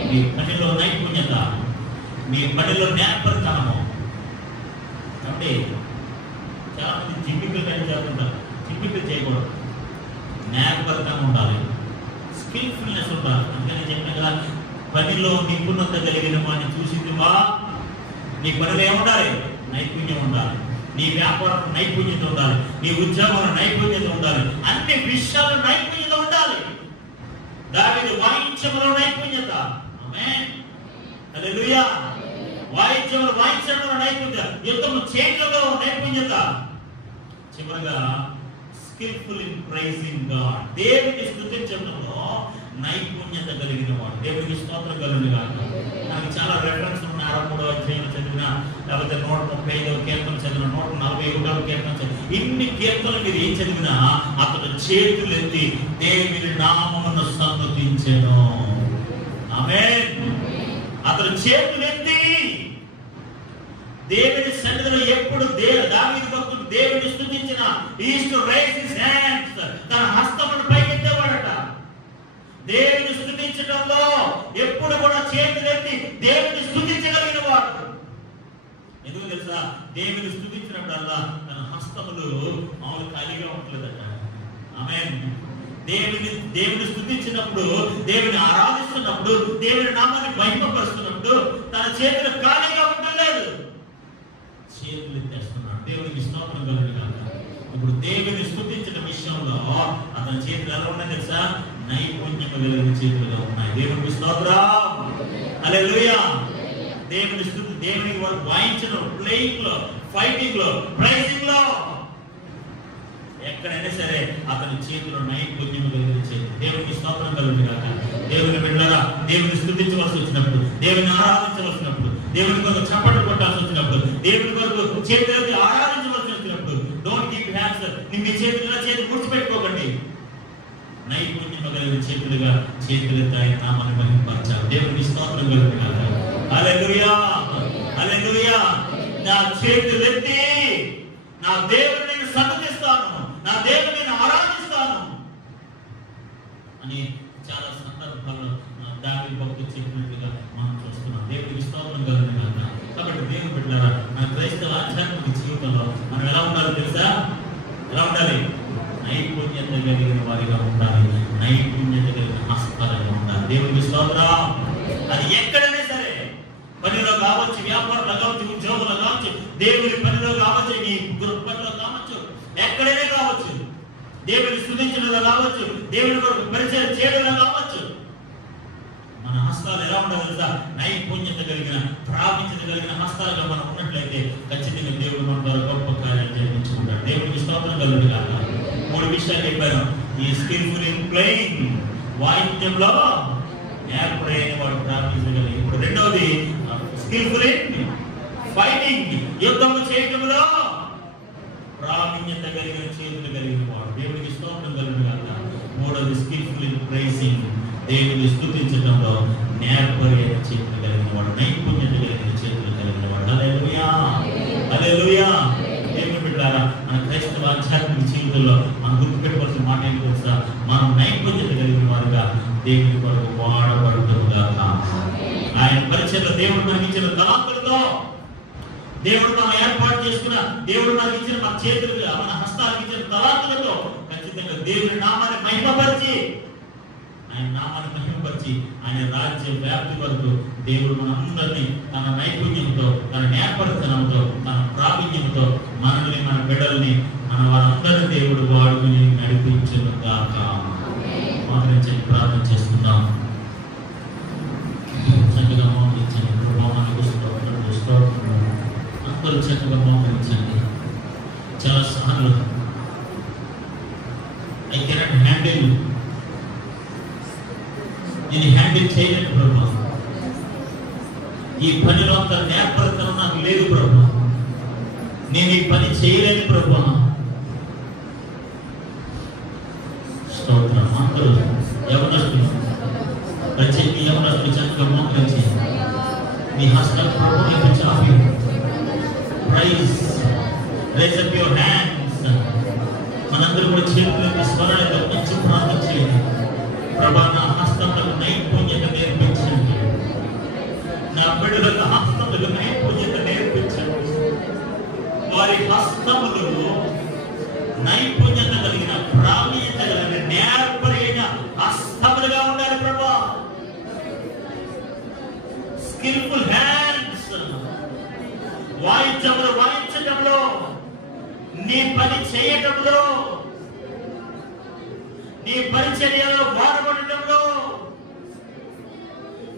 మీ పనిలో నైపుణ్యత, మీ పనిలో నేర్పరితనము. కాబట్టి చాలా మంది జిమ్మికలు కానీ చేస్తుంటారు. జిమ్మికలు చేయకూడదు. నేర్పరితనం ఉండాలి, స్కిల్ఫుల్నెస్ ఉండాలి. అందుకని చెప్పిన కదా, పనిలో నిపుణత కలిగిన వాడిని చూసింది మా నీ పనిలో ఏముండాలి? నైపుణ్యం ఉండాలి. నీ వ్యాపారం నైపుణ్యత ఉండాలి, నీ ఉద్యోగంలో నైపుణ్యత ఉండాలి, అన్ని విషయాలు నైపుణ్యత ఉండాలి. దావీదు వాయించడంలో నైపుణ్యత. ఆమేన్. హల్లెలూయా. వాయించడంలో నైపుణ్యత, యుద్ధం చేయడంలో నైపుణ్యత. చివరగా స్కిల్ఫుల్ ఇన్ ప్రైజింగ్ గాడ్, దేవుని స్తుతించడంలో నైపుణ్యత కలిగిన వాడు. దేవునికి స్తోత్రం కలుగును గాక. మనకి చాలా రెఫరెన్స్ ఉన్నాయి. 63వ అధ్యాయం చదివిన, లేకపోతే 135వ కీర్తన చదివిన, 141వ కీర్తన చదివిన, ఇన్ని కీర్తనలు మీరు ఏం చదివినా అతను చేతులెత్తి దేవుని నామమును సన్నుతించెను. ఆమేన్. అతను చేతులెత్తి దేవుని సన్నిధిలో ఎప్పుడు దావీదు భక్తుడు దేవుని స్తుతించిన, he used to raise his hands, తన హస్తమును పైకెత్తేవాడట. దేవుని స్తుతించడంలో ఎప్పుడు కూడా చేతులెత్తి దేవుని స్తుతించగలిగిన వాడు. ఎందుకు తెలుసా? దేవుని స్తుతించినప్పుడల్లా తన హస్తములు మామూలు ఖాళీగా ఉండలేదట. ఆమేన్. దేవుని స్తుతించినప్పుడు, దేవుని ఆరాధిస్తున్నప్పుడు, దేవుని నామాన్ని మహిమపరుస్తున్నప్పుడు తన చేతులు ఖాళీగా ఉండలేదు, చేతులు ఎత్తేస్తున్నాడు. దేవునికి స్తోత్రం కలుగును గాక. ఇప్పుడు దేవుని స్తుతించిన విషయంలో అతని చేతులు ఎలా ఉన్నాయి తెలుసా? నైపుణ్యం కలిగిన చేతులుగా ఉన్నాయి. దేవునికి స్తోత్రం. హల్లెలూయా. దేవుని స్తుతి, దేవునికి వారు వాయించడం, ప్లేయింగ్ లో, ఫైటింగ్ లో, ప్రైజింగ్ లో, ఎక్కడైనా సరే అతని చేతిలో నైపుణ్యం కలిగిన చేతులు. దేవునికి స్తోత్రం కలుగును గాక. దేవుని బిడ్డలారా, దేవుని స్తుతించవలసి వచ్చినప్పుడు, దేవుని ఆరాధించవలసినప్పుడు, దేవుని కొరకు చప్పట్లు కొట్టాల్సి వచ్చినప్పుడు, దేవుని కొరకు చేతులెత్తి ఆరాధించవలసి వచ్చినప్పుడు, డోంట్ కీప్ హ్యాండ్స్. మీ చేతుల్లో చేతులు ముడిచిపెట్టుకోకండి. నైపుణ్యం కలిగిన చేతులుగా చేతులెత్తి ఆయన నామాన్ని మహిమపరచాలి. దేవునికి స్తోత్రం కలుగును గాక. హల్లెలూయా, హల్లెలూయా. నా చేతులెత్తి నా దేవుని నేను సన్నుతిస్తాను, నా దేవుని నేను ఆరాధిస్తాను అని చాలా సందర్భాల్లో దావీదు భక్తుడు చెప్పినట్టుగా మనం చూస్తున్నాం. దేవునికి స్తోత్రం కలుగును గాక. కాబట్టి దేవుని బిడ్డలారా, మన క్రైస్తవ ఆధ్యాత్మిక జీవితంలో మనం ఎలా ఉండాలో తెలుసా? ఎలా ఉండాలి? నైపుణ్యత కలిగిన వారిగా ఉండాలి. నైపుణ్యత కలిగిన హస్తాలుగా ఉండాలి. దేవునికి స్తోత్రం. అది ఎక్కడైనా సరే, పనిలో కావచ్చు, వ్యాపారంలో కావచ్చు, ఉద్యోగంలో కావచ్చు, దేవుని పనిలో కావచ్చు, నీ పనిలో కావచ్చు, ఎక్కడైనా కావచ్చు, దేవుని స్తుతించడంలో కావచ్చు, దేవుని కొరకు పరిచయం చేయడంలో కావచ్చు, మన హస్తాలు ఎలా ఉండాలి తెలుసా? నైపుణ్యత కలిగిన, ప్రావీణ్యత కలిగిన హస్తాలుగా మనం ఉన్నట్లయితే ఖచ్చితంగా దేవుడు మన ద్వారా గొప్ప కార్యాలు జరిపించుకుంటాడు. దేవునికి స్తోత్రం కలుగును గాక. 3 విషయాలు చెప్పాను. ఈ స్కిల్ఫుల్ ఇన్ ప్లేయింగ్, వాయిద్యంలో నేర్పడైన వాడు ప్రారంభించగలిగి. ఇప్పుడు రెండవది స్కిల్ఫుల్ ఇన్ ఫైటింగ్, యుద్ధం చేయటంలో ప్రావీణ్యత కలిగిన చేతులు కలిగిన వాడు. దేవునికి స్తోత్రం కలుగును గాక. మూడవది స్కిల్ఫుల్ ఇన్ ప్రైజింగ్, దేవుని స్తుతించడంలో నేర్పరైన చేతులు కలిగిన వాడు, నైపుణ్యత కలిగిన చేతులు కలిగిన వాడు. హల్లెలూయా, హల్లెలూయా. దేవుని బిడ్డలారా, మన క్రైస్తవ ఆధ్యాత్మిక జీవితంలో మనం గుర్తుపెట్టుకోవాల్సిన మాట ఏంటి తెలుసా? మనం నైపుణ్యత కలిగిన వారుగా దేవుని కొరకు వాడబడుతుగాక. ఆయన పరిచయంలో దేవుడు మనకి ఇచ్చిన తలాంతులతో, దేవుడు మనం ఏర్పాటు చేసుకున్న, దేవుడు మనకి ఇచ్చిన మన చేతులుగా, మన హస్తాలకు ఇచ్చిన తలాంతులతో ఖచ్చితంగా దేవుని నామాన్ని మహిమపరిచి, ఆయన నామాన్ని మహిమపరిచి ఆయన రాజ్య వ్యాప్తి వరకు దేవుడు మనందరినీ తన నైపుణ్యంతో, తన నేర్పరితనంతో, తన ప్రావీణ్యంతో మనల్ని, మన బిడ్డల్ని, మన వారందరినీ దేవుడు వాడుకుని నడిపించును గాక. మోకరించి ప్రార్థన చేసుకుందాం. చక్కగా మోకరించండి. ప్రభావానికి స్తోత్రం. అందరూ చక్కగా మోకరించండి. చాలా సార్లు ఐ కెనాట్ హ్యాండిల్, నేను హ్యాండిల్ చేయలేను ప్రభా, ఈ పనిలో అంత నేర్పరితనం నాకు లేదు ప్రభా, నేను ఈ పని చేయలేను ప్రభా. స్తోత్రం. అందరూ యవనస్తులు, ప్రత్యేక యవనస్తులు చక్కగా మోకరించి మీ హస్తం ప్రభువుకి చాపి praise, raise up your hands. మనందరూ కూడా చేతులకి స్వరాలతో మంచి ప్రార్థన చేయండి. ప్రభా, నా హస్తములకు నైపుణ్యత నేర్పించండి, నా బిడ్డలకు హస్తములకు నైపుణ్యత నేర్పించండి. వారి హస్తములు నైపుణ్యత కలిగిన, ప్రావీణ్యత కలిగిన, నేర్పరైన హస్తములుగా ఉండాలి ప్రభా. స్కిల్ఫుల్ హ్యాండ్స్, వాయించడంలో, నీ పని చేయటంలో, నీ పరిచర్యలో వాడబడటంలో,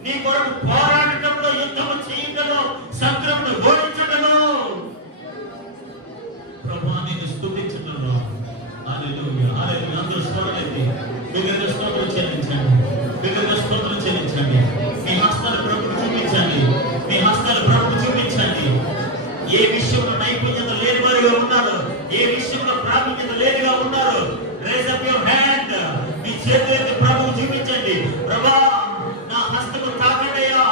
నీ కొరకు పోరాడటంలో, యుద్ధము చేయటంలో, శత్రువును ఓడించడంలో, ప్రభువా నిన్ను స్తుతించడంలో స్వరాలైతే బిగ్గరగా స్తోత్రం చెల్లించండి, బిగ్గరగా స్తోత్రం చెల్లించండి. మీ హస్తాలు ప్రభువుకు చూపించండి, మీ హస్తాలు ప్రభువుకు చూపించండి. ఏ విషయంలో నైపుణ్యత లేని వారిగా ఉన్నారు, ఏ విషయంలో ప్రావీణ్యత లేనిగా ఉన్నారు, రేజ్ అప్ యువర్ హ్యాండ్. మీ చేతులైతే ప్రభువు చూపించండి. ప్రభా నా హస్తము తాకండియా,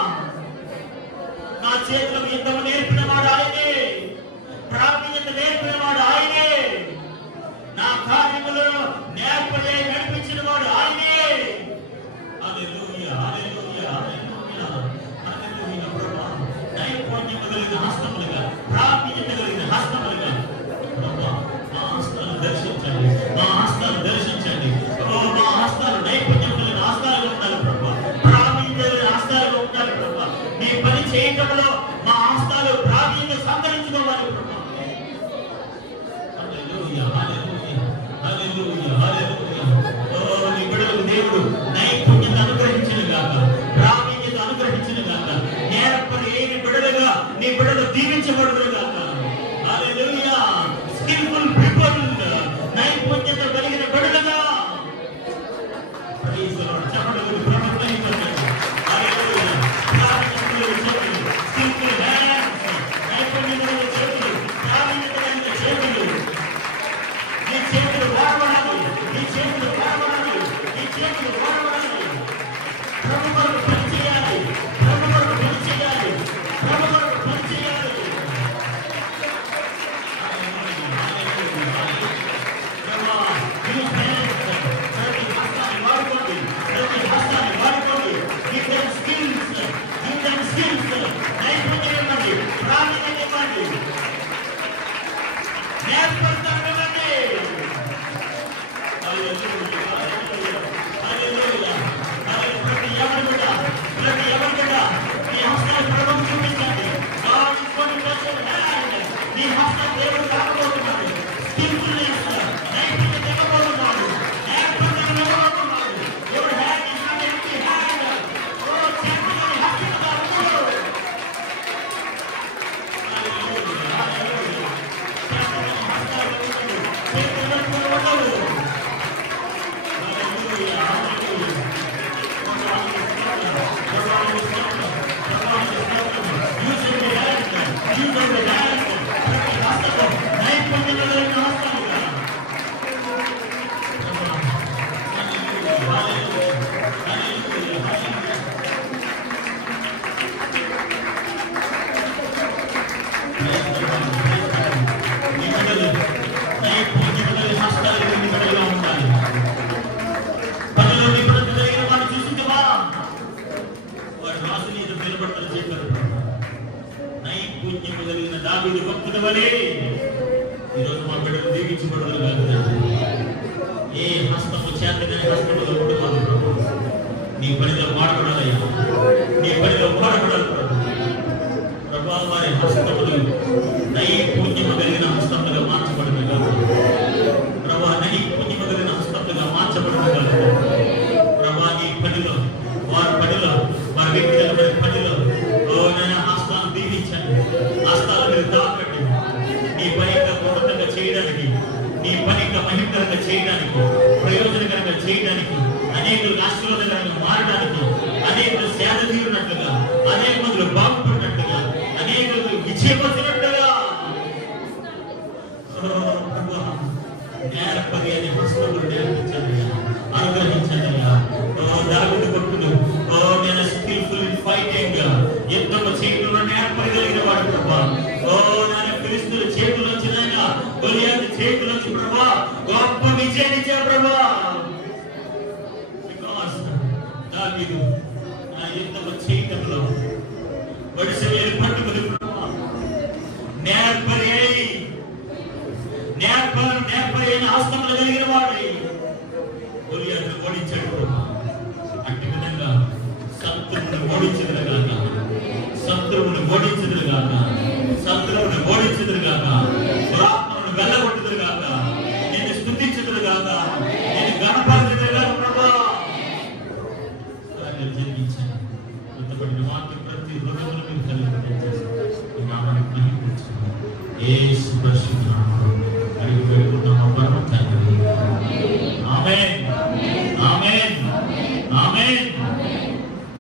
నా చేతులకు యుద్ధము నేర్పిన వాడు ఆయనే, ప్రావీణ్యత నేర్పిన వాడు ఆయనే, నా కార్యములను నేర్పడే నడిపించిన వాడు ఆయనే. హల్లెలూయా, హల్లెలూయా, హల్లెలూయా, హల్లెలూయా. ప్రభా నైపుణ్యము కలిగిన హస్తములుగా, ప్రావీణ్యత కలిగిన హస్తములుగా ప్రభా మా హస్తాలు దర్శించండి, మా హస్తాలు దర్శించండి. మా హస్తాలు నైపుణ్యం కలిగిన హస్తాలుగా ఉండాలి ప్రభా, ప్రావీణ్యత కలిగిన హస్తాలుగా ఉండాలి ప్రభా. మీ పని చేయటంలో మా హస్తాలు ప్రావీణ్యత సంతరించుకోవాలి ప్రభా. హల్లెలూయా, హల్లెలూయా, హల్లెలూయా, హల్లెలూయా. ఓ నీ బిడ్డలకు దేవుడు నైపుణ్యత అనుగ్రహించును గాక, ప్రావీణ్యత అనుగ్రహించును గాక. నేర్పరి లేని బిడ్డలుగా నీ బిడ్డలు దీవించబడును గాక. హల్లెలూయా. స్కిల్ఫుల్ పీపుల్, నైపుణ్యత కలిగిన బిడ్డలుగా. Praise the Lord. చెప్పండి ప్రభుత్వం. హల్లెలూయా. ప్రావీణ్యత కలిగిన చేతులు, స్కిల్ఫుల్ హ్యాండ్స్, నైపుణ్యత కలిగిన చేతులు, ప్రావీణ్యత కలిగిన చేతులు. నీ చేతులు వాడబడాలి, నీ చేతులు వాడబడాలి, నీ చేతులు వాడబడాలి. ప్రభు కొరకు పని చేయాలి, ప్రభు కొరకు పని చేయాలి, ప్రభు కొరకు పని చేయాలి. ప్రతి హస్తాన్ని వాడుకోండి, ప్రతి హస్తాన్ని వాడుకోండి. Give them skills, give them skills. నైపుణ్యం ఇవ్వండి, ప్రావీణ్యం ఇవ్వండి, నేర్పడతాను ఇవ్వండి. ప్రతి ఎవరి బిడ్డ, ప్రతి ఎవరి బిడ్డ నీ హస్తాలు ప్రభువుకు చూపించండి. God is going to touch your hand. నీ హస్తాలు దేవుడు కాకపోతున్నాడు. స్కిల్ఫుల్నెస్, నైపుణ్యత ఇవ్వబోతున్నాడు, నేర్పడతాను ఇవ్వబోతున్నాడు. Your hand is not empty hand. ఓ చేతులు హస్తముగా ఉండు. హల్లెలూయా, హల్లెలూయా. చేతులు హస్తాలు ఉండు, చేతులు ఉండవు. హల్లెలూయా, హల్లెలూయా. నైపుణ్యము కలిగిన దావీదు భక్తుల వలె ఈరోజు మా బిడ్డలు దీవించబడుదురు గాక. ఏ హస్తము చేతనే హస్తములో ఉండుకోదు ప్రభు. నీ పనిలో వాడబడాలయ్యా, నీ పనిలో వాడబడాలి ప్రభు. ప్రభా వారి హస్తములు నైపుణ్యము కలిగిన హస్తములుగా మార్చబడును గాక. ప్రభా నైపుణ్యము కలిగిన హస్తములుగా మార్చబడును గాక. ప్రభా నీ పనిలో, వారి పనిలో, వారి వ్యక్తిగత పనిలో ఓ నైనా హస్తాలను దీవించండి, హస్తాల మీద తాకండి. నీ పని ఇంకా ఉన్నతంగా చేయడానికి, నీ పని ఇంకా మహిమకరంగా చేయడానికి, ప్రయోజనకరంగా చేయడానికి, అనేకులకు ఆశీర్వాదకరంగా మారడానికి, అనేకులు సేద తీరునట్లుగా, అనేక మందులు బాగుపడినట్టుగా, అనేకులకు విజయం వచ్చినట్టుగా నేర్పరి అనే హస్తములు నేర్పించండి, అనుగ్రహించండి. దావీదు భక్తుడు ఓ నేను స్కిల్ఫుల్ ఇన్ ఫైటింగ్, యుద్ధము చేయడంలో నేర్పరగలిగిన వాడు ప్రభా. ఓ నేను క్రీస్తుల చేతులు వచ్చినాయన, గొలియాతు చేతులు వచ్చి ప్రభా గొప్ప విజయాన్ని ఇచ్చా ప్రభా. బికాస్ దావీదు ఆ యుద్ధము చేయడంలో వడిసె వేలు పట్టుకుని ప్రభా నేర్పరి అయిన హస్తములు కలిగిన వాడు గొలియాతును ఓడించాడు ప్రభా. అట్టి విధంగా శత్రువును ఓడించెదరుగాక, శత్రువును ఓడించెదరుగాక, శత్రువును ఓడించెదరుగాక, దురాత్మను వెళ్ళగొట్టెదరుగాక, నిన్ను స్తుతించెదరుగాక, నిన్ను గణపరచెదరుగాక ప్రభా. జరిగించాను ఇంతపడిన వాక్యం ప్రతి హృదయంలో మీరు కలిగి ఈ నామాన్ని మహిమపరచుకున్నాం. యేసు పరిశుద్ధ నామములో అడిగి వేడుకున్నాము పరమ తండ్రి. ఆమేన్. ఆమేన్.